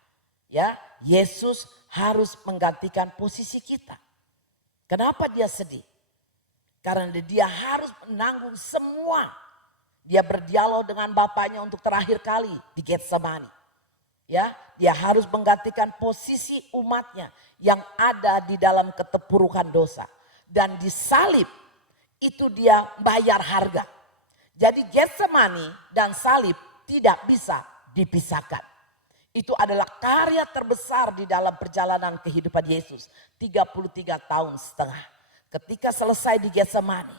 Ya, Yesus harus menggantikan posisi kita. Kenapa dia sedih? Karena dia harus menanggung semua. Dia berdialog dengan Bapaknya untuk terakhir kali di Getsemani. Ya, dia harus menggantikan posisi umatnya yang ada di dalam keterpurukan dosa. Dan disalib itu dia bayar harga. Jadi Getsemani dan salib tidak bisa dipisahkan. Itu adalah karya terbesar di dalam perjalanan kehidupan Yesus. 33 tahun setengah. Ketika selesai di Getsemani,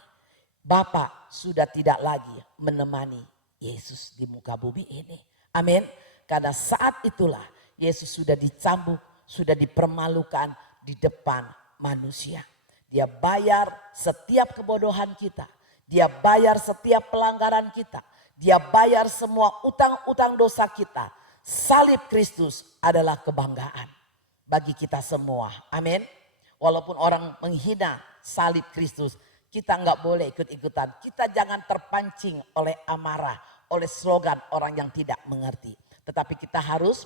Bapa sudah tidak lagi menemani Yesus di muka bumi ini. Amin. Karena saat itulah Yesus sudah dicambuk, sudah dipermalukan di depan manusia. Dia bayar setiap kebodohan kita. Dia bayar setiap pelanggaran kita. Dia bayar semua utang-utang dosa kita. Salib Kristus adalah kebanggaan bagi kita semua. Amin. Walaupun orang menghina salib Kristus, kita nggak boleh ikut-ikutan. Kita jangan terpancing oleh amarah, oleh slogan orang yang tidak mengerti. Tetapi kita harus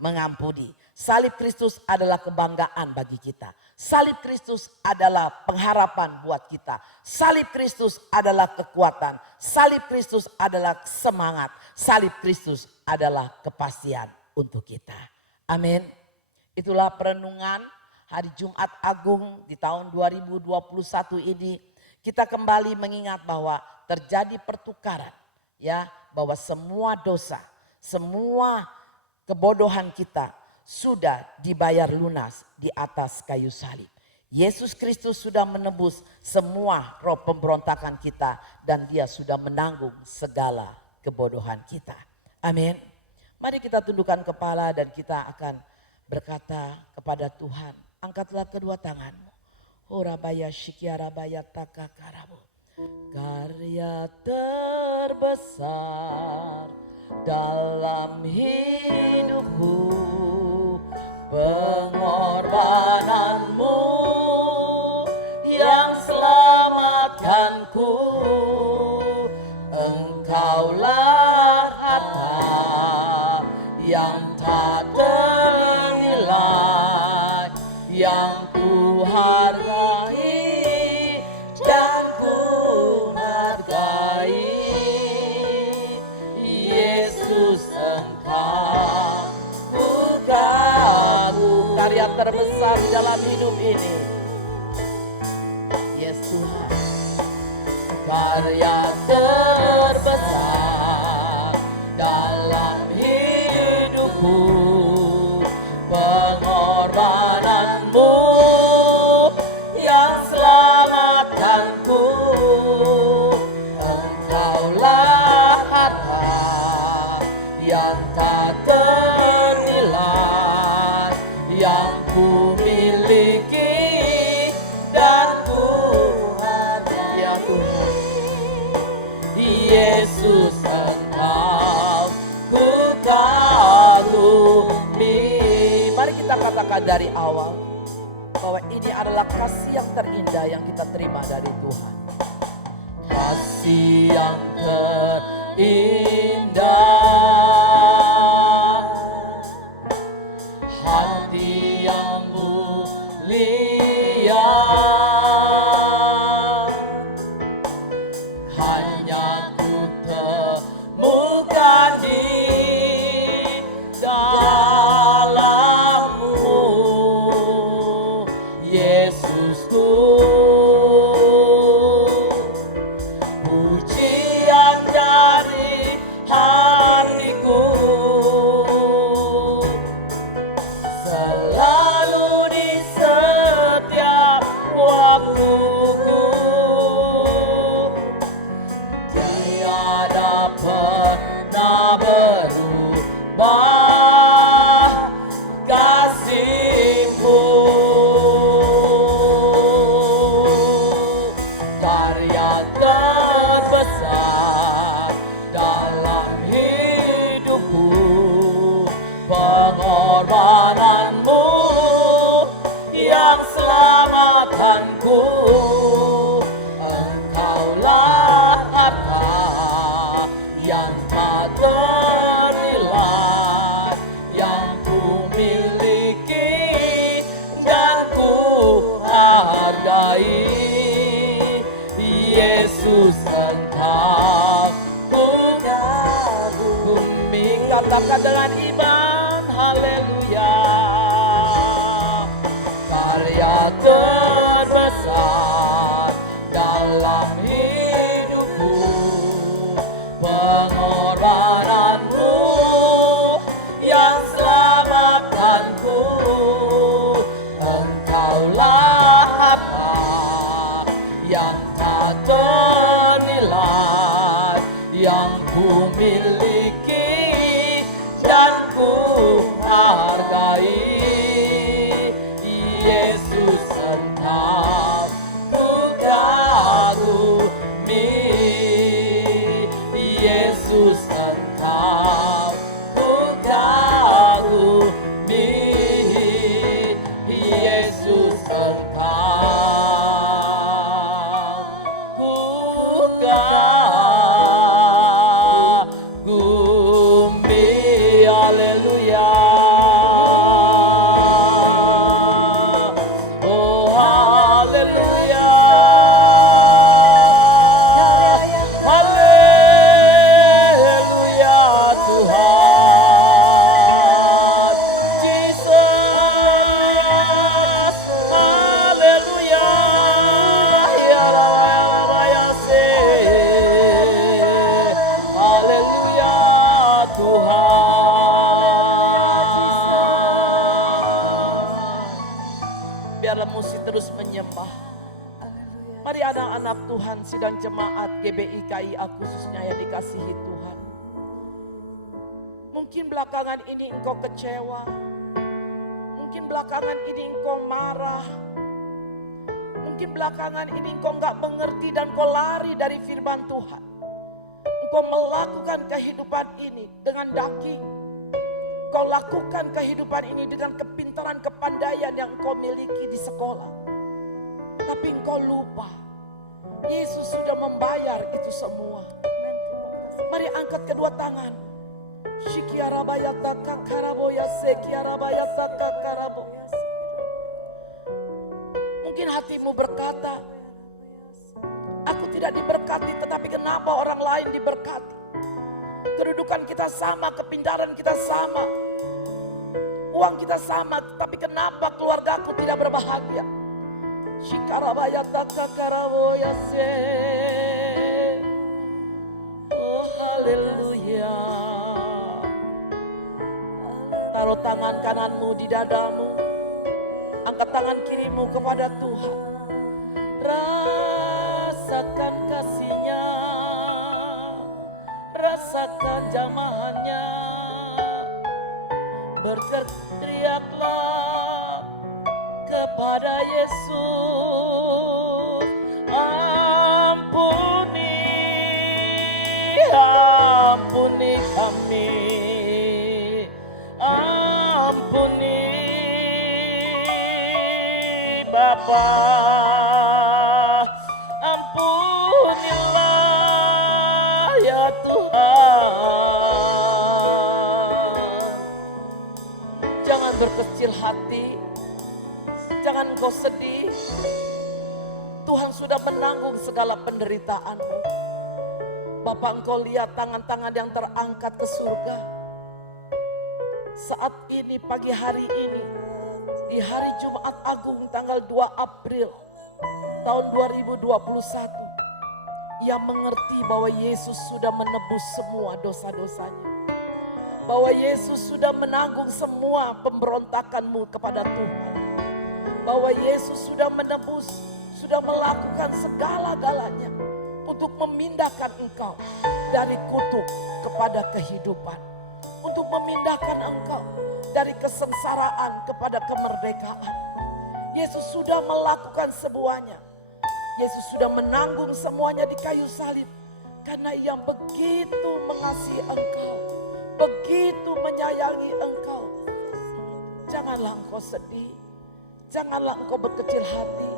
mengampuni. Salib Kristus adalah kebanggaan bagi kita. Salib Kristus adalah pengharapan buat kita. Salib Kristus adalah kekuatan. Salib Kristus adalah semangat. Salib Kristus adalah kepastian untuk kita. Amin. Itulah perenungan hari Jumat Agung di tahun 2021 ini. Kita kembali mengingat bahwa terjadi pertukaran, ya, bahwa semua dosa, semua kebodohan kita sudah dibayar lunas di atas kayu salib. Yesus Kristus sudah menebus semua roh pemberontakan kita dan dia sudah menanggung segala kebodohan kita. Amin. Mari kita tundukkan kepala dan kita akan berkata kepada Tuhan. Angkatlah kedua tanganmu. Horabaya shikiarabaya takakarabu. Karya terbesar dalam hidupku, pengorbananmu yang selamatkanku. Engkaulah harta yang tak ternilai, yang ku hargai dan ku hargai. Yesus, Engkau bukanku, karya terbesar di dalam hidup ini. Yes Tuhan, karya terbesar dalam hidupku, pengorbananmu yang selamatkanku. Engkaulah harta yang tak ternilai, yang ku miliki dan ku hargai. Ya Tuhan, Yesus, Engkau ku kagumi. Mari kita katakan dari awal bahwa ini adalah kasih yang terindah yang kita terima dari Tuhan. Kasih yang terindah, hati yang mulia, hanya ku temukan di dalammu, Yesusku. Pujian dari hatiku selalu di setiap waktuku. Tiada pernah berubah kasih-Mu. Karya terbesar dalam hidupku, pengorbananmu yang selamatkanku. Engkaulah harta yang tak ternilai, yang ku miliki dan ku hargai. Yesus, Engkau ku kagumi. Katakan dengan iman, haleluya. Karya terbesar dalam hidupku, pengorbananmu yang selamatkanku. Engkaulah harta yang tak ternilai, yang ku miliki dan ku hargai. Yesus, Engkau ku kagumi. Yesus, Engkau ku kagumi. Yesus, Engkau ku kagumi. Haleluya. Oh haleluya. Haleluya Tuhan. Jesus. Haleluya. Ya Rabbi, ya haleluya Tuhan. Biarlah musik terus menyembah. Mari anak-anak Tuhan, sidang jemaat GBI KIA khususnya yang dikasihi Tuhan. Mungkin belakangan ini engkau kecewa. Mungkin belakangan ini engkau marah. Mungkin belakangan ini engkau enggak mengerti dan kau lari dari firman Tuhan. Engkau melakukan kehidupan ini dengan daging. Kau lakukan kehidupan ini dengan kepintaran, kepandaian yang kau miliki di sekolah. Tapi engkau lupa, Yesus sudah membayar itu semua. Mari angkat kedua tangan. Shikiarabayata kakaraboya sekiarabayata kakarabo. Mungkin hatimu berkata, aku tidak diberkati, tetapi kenapa orang lain diberkati? Kedudukan kita sama, kepintaran kita sama, uang kita sama, tapi kenapa keluargaku tidak berbahagia? Shikarabayata kakaraboya se. Oh haleluya. Taruh tangan kananmu di dadamu. Angkat tangan kirimu kepada Tuhan. Rasakan kasih-Nya. Rasakan jamahannya. Berteriaklah kepada Yesus. Ampuni kami. Ampuni Bapa, ampunilah ya Tuhan. Jangan berkecil hati, jangan kau sedih. Tuhan sudah menanggung segala penderitaanmu. Bapak, engkau lihat tangan-tangan yang terangkat ke surga. Saat ini, pagi hari ini, di hari Jumat Agung tanggal 2 April tahun 2021, ia mengerti bahwa Yesus sudah menebus semua dosa-dosanya. Bahwa Yesus sudah menanggung semua pemberontakanmu kepada Tuhan. Bahwa Yesus sudah menebus, sudah melakukan segala-galanya untuk memindahkan engkau dari kutuk kepada kehidupan. Untuk memindahkan engkau dari kesengsaraan kepada kemerdekaan. Yesus sudah melakukan semuanya. Yesus sudah menanggung semuanya di kayu salib. Karena ia begitu mengasihi engkau. Begitu menyayangi engkau. Janganlah engkau sedih. Janganlah engkau berkecil hati.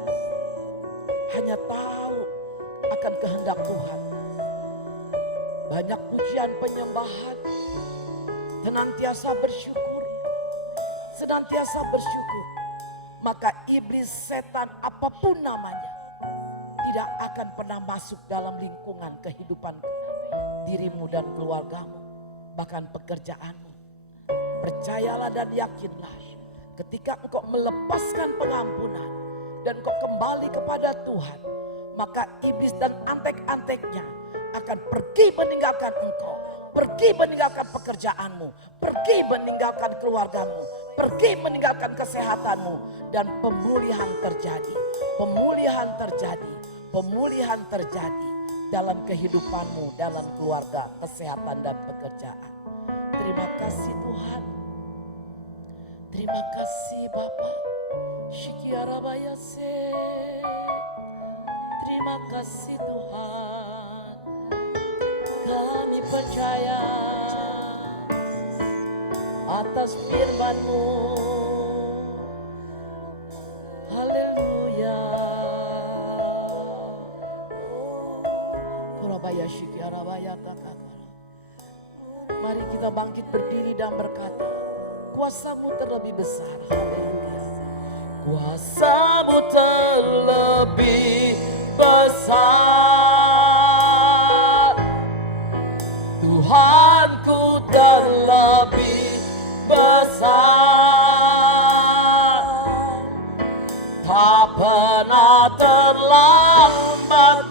Hanya tahu akan kehendak Tuhan. Banyak pujian penyembahan. Senantiasa bersyukur. Senantiasa bersyukur. Maka iblis, setan, apapun namanya, tidak akan pernah masuk dalam lingkungan kehidupan dirimu dan keluargamu. Bahkan pekerjaanmu. Percayalah dan yakinlah. Ketika engkau melepaskan pengampunan. Dan engkau kembali kepada Tuhan. Maka iblis dan antek-anteknya akan pergi meninggalkan engkau. Pergi meninggalkan pekerjaanmu. Pergi meninggalkan keluargamu. Pergi meninggalkan kesehatanmu. Dan pemulihan terjadi. Pemulihan terjadi. Pemulihan terjadi. Dalam kehidupanmu, dalam keluarga, kesehatan dan pekerjaan. Terima kasih Tuhan. Terima kasih Bapa. Shikiarabayase. Terima kasih Tuhan. Kami percaya atas firman-Mu. Haleluya. Kurabaya shikiarabaya kakakara. Mari kita bangkit berdiri dan berkata, kuasa-Mu terlebih besar. Haleluya. Kuasa-Mu terlebih besar. Tuhanku terlebih besar. Tak pernah terlambat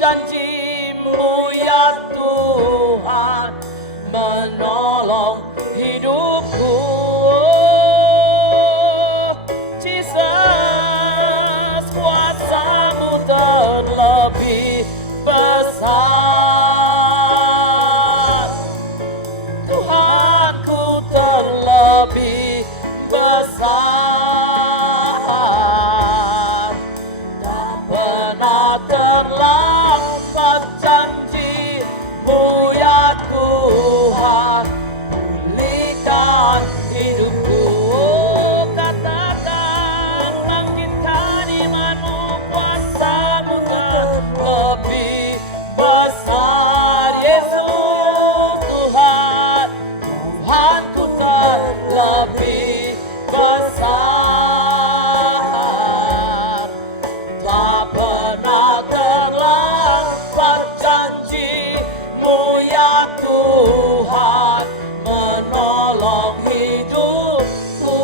janji-Mu ya Tuhan menolong hidupku. Jesus, kuasa-Mu terlebih besar. Tuhan menolong hidupku.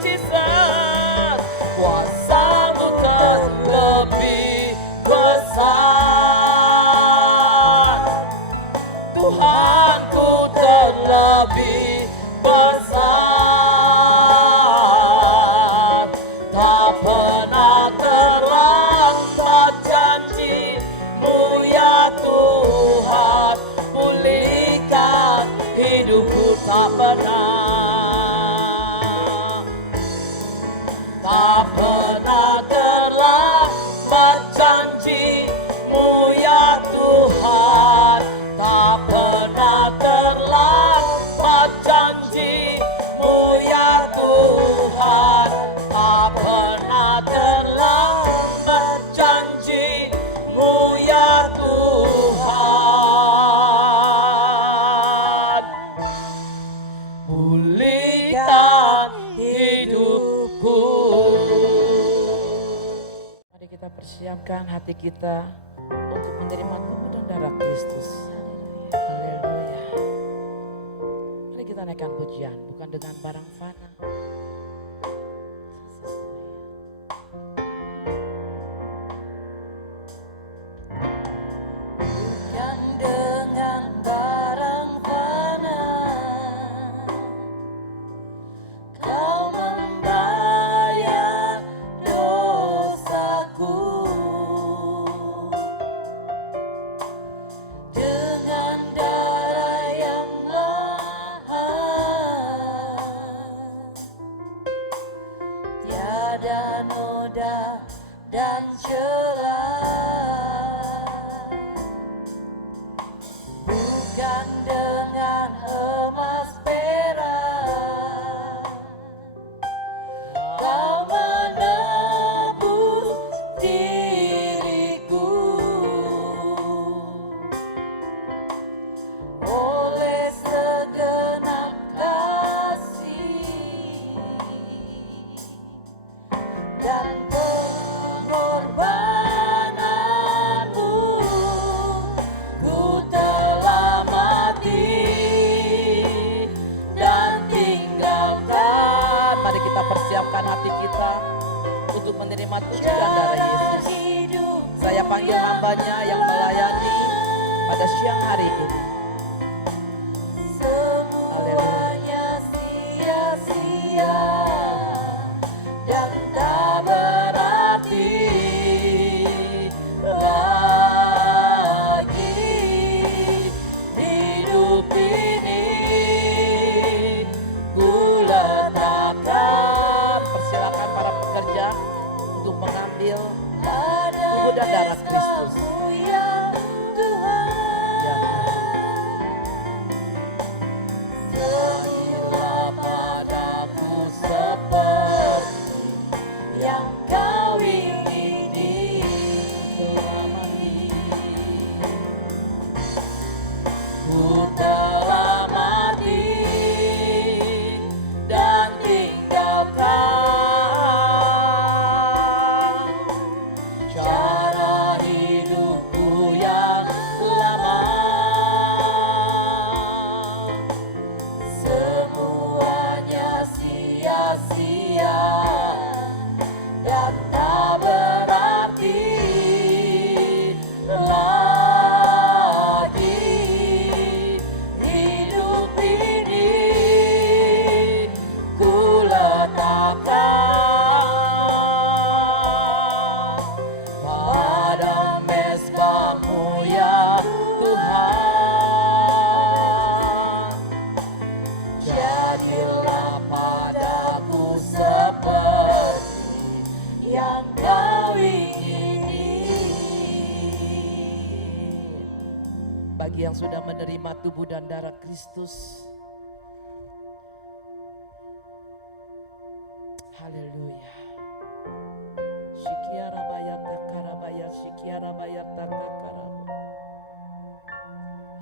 Jesus, kuasa-Mu terlebih besar. Tuhanku terlebih besar. Tak pernah terlambat janji-Mu ya Tuhan. Pulihkan hidupku tak pernah. Tak pernah terlambat janji-Mu ya Tuhan. Tak pernah terlambat janji-Mu ya Tuhan. Tak pernah terlambat janji-Mu ya Tuhan. Pulihkan hidupku. Mari kita persiapkan hati kita untuk menerima tubuh dan darah Kristus. Haleluya. Mari kita naikkan pujian bukan dengan barang fana. Bukan dengan barang fana Kau membayar dosaku. Dengan darah yang mahal, tiada noda dan celah. Bukan dengan emas perak Kau menebus diriku. Oleh segenap kasih dan pengorbananmu, ku telah mati dan tinggalkan. Mari kita persiapkan hati kita untuk menerima tubuh dan darah Yesus. Saya panggil hamba-Nya yang melayani pada siang hari ini. Semuanya sia-sia dan tak berarti lagi. Hidup ini ku letakkan. Persilakan para pekerja untuk mengambil tubuh dan darah Kristus. Ya Tuhan, Ya, jadilah padaku seperti yang Kau ingini. Ku telah mati dan tinggalkan cara hidupku yang lama. Semuanya sia-sia dan tak berarti lagi. Hidup ini ku letakkan pada mezbah-Mu ya Tuhan. Jadilah padaku seperti yang Kau ingini. bagi yang sudah menerima tubuh dan darah Kristus, haleluya. Shikiara bayata karabaya, shikiara bayata kakaramu.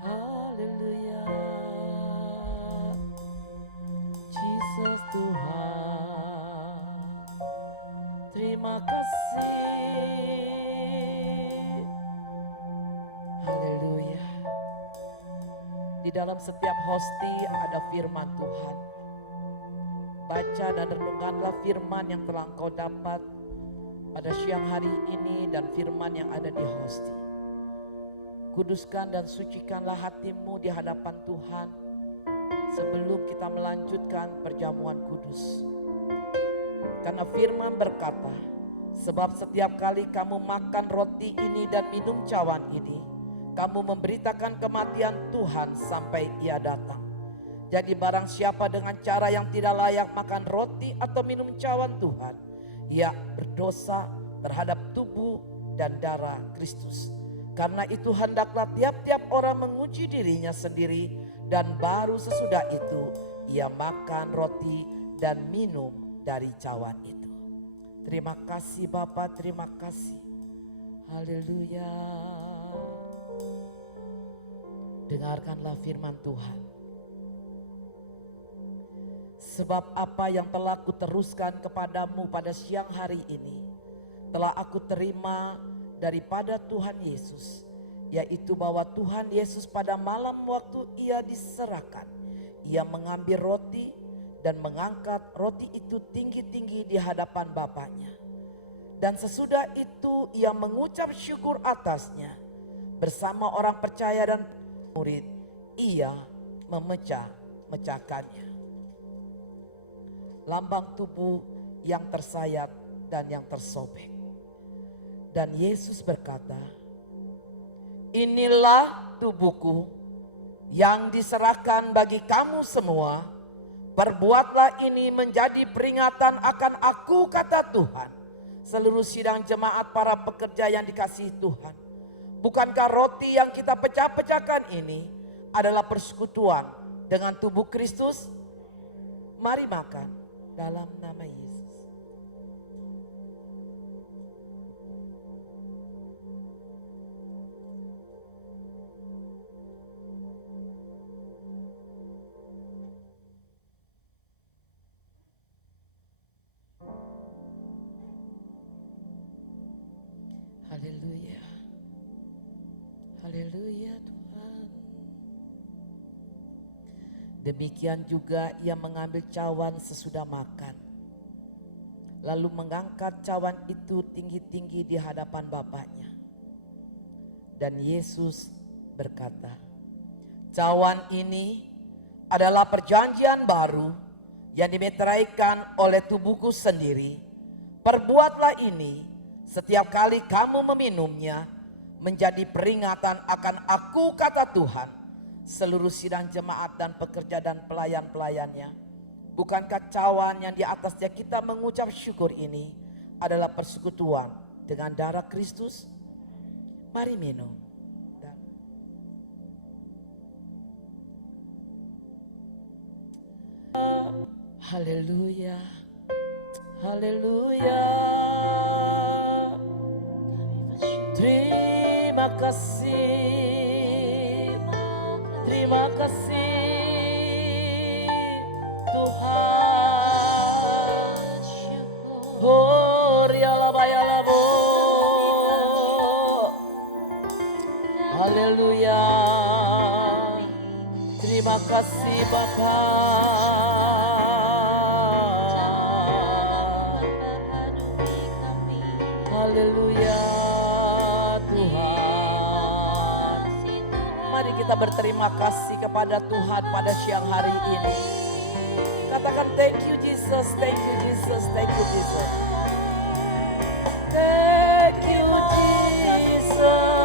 Haleluya. Jesus Tuhan, terima kasih. Haleluya. Di dalam setiap hosti ada firman Tuhan. Baca dan renungkanlah firman yang telah engkau dapat pada siang hari ini dan firman yang ada di hosti. Kuduskan dan sucikanlah hatimu di hadapan Tuhan sebelum kita melanjutkan perjamuan kudus. Karena firman berkata, sebab setiap kali kamu makan roti ini dan minum cawan ini, kamu memberitakan kematian Tuhan sampai Ia datang. Jadi barang siapa dengan cara yang tidak layak makan roti atau minum cawan Tuhan, ia berdosa terhadap tubuh dan darah Kristus. Karena itu hendaklah tiap-tiap orang menguji dirinya sendiri, dan baru sesudah itu ia makan roti dan minum dari cawan itu. Terima kasih Bapa, terima kasih. Haleluya. Dengarkanlah firman Tuhan. Sebab apa yang telah kuteruskan kepadamu pada siang hari ini telah aku terima daripada Tuhan Yesus, yaitu bahwa Tuhan Yesus pada malam waktu Ia diserahkan, Ia mengambil roti dan mengangkat roti itu tinggi-tinggi di hadapan Bapaknya. Dan sesudah itu Ia mengucap syukur atasnya bersama orang percaya dan murid, Ia memecah-mecahkannya. Lambang tubuh yang tersayat dan yang tersobek. Dan Yesus berkata, inilah tubuhku yang diserahkan bagi kamu semua. Perbuatlah ini menjadi peringatan akan aku, kata Tuhan. Seluruh sidang jemaat para pekerja yang dikasihi Tuhan. Bukankah roti yang kita pecah-pecahkan ini adalah persekutuan dengan tubuh Kristus? Mari makan dalam nama Yesus. Haleluya. Haleluya Tuhan. Demikian juga Ia mengambil cawan sesudah makan. Lalu mengangkat cawan itu tinggi-tinggi di hadapan Bapaknya. Dan Yesus berkata, cawan ini adalah perjanjian baru yang dimeteraikan oleh tubuhku sendiri. Perbuatlah ini setiap kali kamu meminumnya menjadi peringatan akan aku, kata Tuhan. Seluruh sidang jemaat dan pekerja dan pelayan-pelayannya. Bukankah cawan yang di atasnya kita mengucap syukur ini adalah persekutuan dengan darah Kristus? Mari minum. Haleluya. Haleluya. Terima kasih. Terima kasih Tuhan. Oh, rialabayalabo. Haleluya. Terima kasih Bapa. Haleluya Tuhan. Mari kita berterima kasih kepada Tuhan pada siang hari ini. Katakan thank you Jesus, thank you Jesus, thank you Jesus. Thank you Jesus.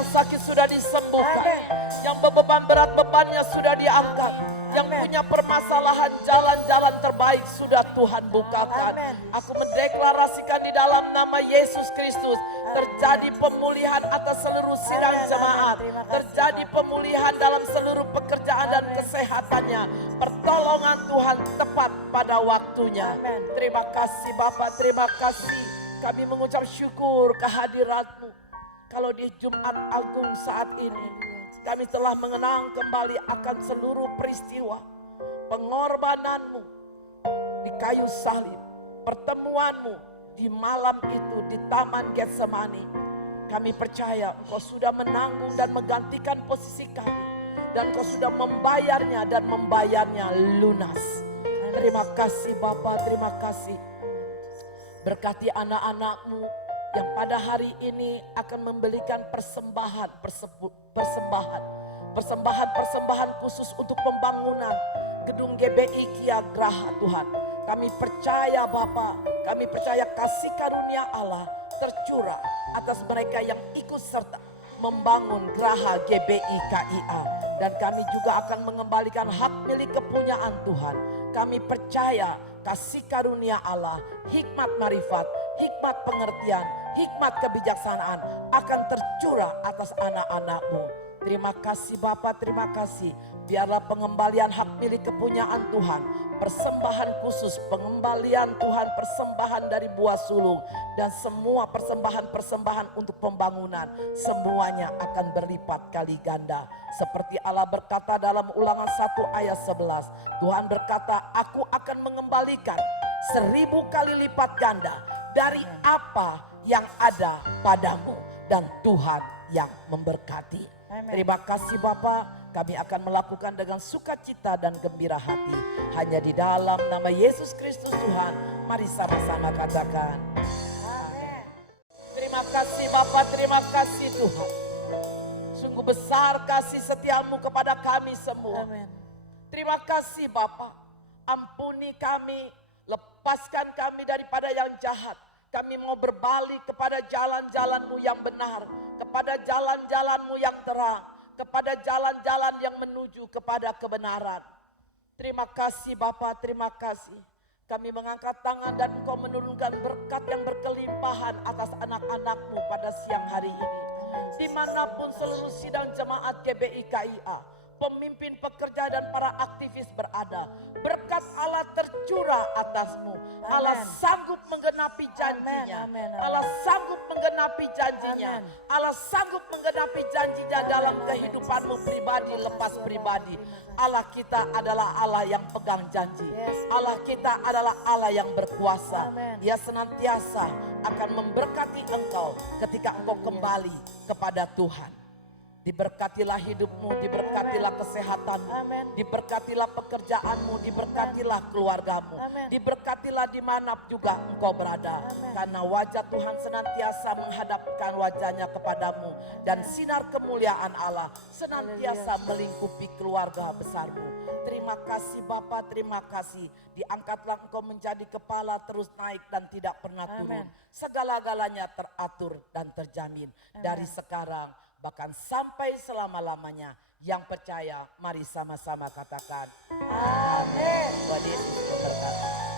yang sakit sudah disembuhkan. Amin. Yang beban berat bebannya sudah diangkat. Yang Amin. punya permasalahan jalan-jalan terbaik sudah Tuhan bukakan. Amin. Aku mendeklarasikan di dalam nama Yesus Kristus terjadi pemulihan atas seluruh sidang Amin, amin. jemaat. Terima kasih, Terjadi Bapak. pemulihan dalam seluruh pekerjaan dan Amin. kesehatannya. Pertolongan Tuhan tepat pada waktunya. Amin. Terima kasih Bapak, terima kasih. Kami mengucap syukur kehadirat-Mu. Kalau di Jumat Agung saat ini kami telah mengenang kembali akan seluruh peristiwa pengorbanan-Mu di kayu salib, pertemuan-Mu di malam itu di Taman Getsemani. Kami percaya Engkau sudah menanggung dan menggantikan posisi kami, dan Engkau sudah membayarnya dan membayarnya lunas. Terima kasih Bapa, terima kasih. Berkati anak-anak-Mu yang pada hari ini akan memberikan persembahan khusus untuk pembangunan gedung GBI Kia Graha Tuhan. Kami percaya Bapa, kami percaya kasih karunia Allah tercurah atas mereka yang ikut serta membangun Graha GBI KIA. Dan kami juga akan mengembalikan hak milik kepunyaan Tuhan. Kami percaya kasih karunia Allah, hikmat marifat, hikmat pengertian, hikmat kebijaksanaan akan tercurah atas anak-anak-Mu. Terima kasih Bapa, terima kasih. Biarlah pengembalian hak milik kepunyaan Tuhan, persembahan khusus, pengembalian Tuhan, persembahan dari buah sulung, dan semua persembahan-persembahan untuk pembangunan, semuanya akan berlipat kali ganda. Seperti Allah berkata dalam Ulangan 1 ayat 11, Tuhan berkata, aku akan mengembalikan 1000 kali lipat ganda dari apa yang ada padamu, dan Tuhan yang memberkati. Amin. Terima kasih Bapa, kami akan melakukan dengan sukacita dan gembira hati. Hanya di dalam nama Yesus Kristus Tuhan, mari sama-sama katakan. Amin. Terima kasih Bapa, terima kasih Tuhan. Sungguh besar kasih setiamu kepada kami semua. Amin. Terima kasih Bapa, ampuni kami, lepaskan kami daripada yang jahat. Kami mau berbalik kepada jalan-jalan-Mu yang benar, kepada jalan-jalan-Mu yang terang, kepada jalan-jalan yang menuju kepada kebenaran. Terima kasih Bapa, terima kasih. Kami mengangkat tangan dan Engkau menurunkan berkat yang berkelimpahan atas anak-anak-Mu pada siang hari ini. Dimanapun seluruh sidang jemaat GBI KIA, pemimpin pekerja dan para aktivis berada, berkat Allah tercurah atasmu. Allah sanggup menggenapi janjinya. Amin, amin, amin. Allah sanggup menggenapi janjinya. Amin. Allah sanggup menggenapi janjinya dalam kehidupanmu pribadi lepas pribadi. Allah kita adalah Allah yang pegang janji. Yes. Allah kita adalah Allah yang berkuasa. Amin. Dia senantiasa akan memberkati engkau ketika engkau kembali kepada Tuhan. Diberkatilah hidupmu, diberkatilah kesehatanmu, Amin. diberkatilah pekerjaanmu, diberkatilah keluargamu, Amin. diberkatilah di mana juga engkau berada. Amin. Karena wajah Tuhan senantiasa menghadapkan wajahnya kepadamu, dan sinar kemuliaan Allah senantiasa melingkupi keluarga besarmu. Terima kasih Bapa, terima kasih. Diangkatlah engkau menjadi kepala, terus naik dan tidak pernah turun. Amin. Segala-galanya teratur dan terjamin dari sekarang bahkan sampai selama-lamanya. Yang percaya, mari sama-sama katakan. Amin. Tuhan Yesus memberkati.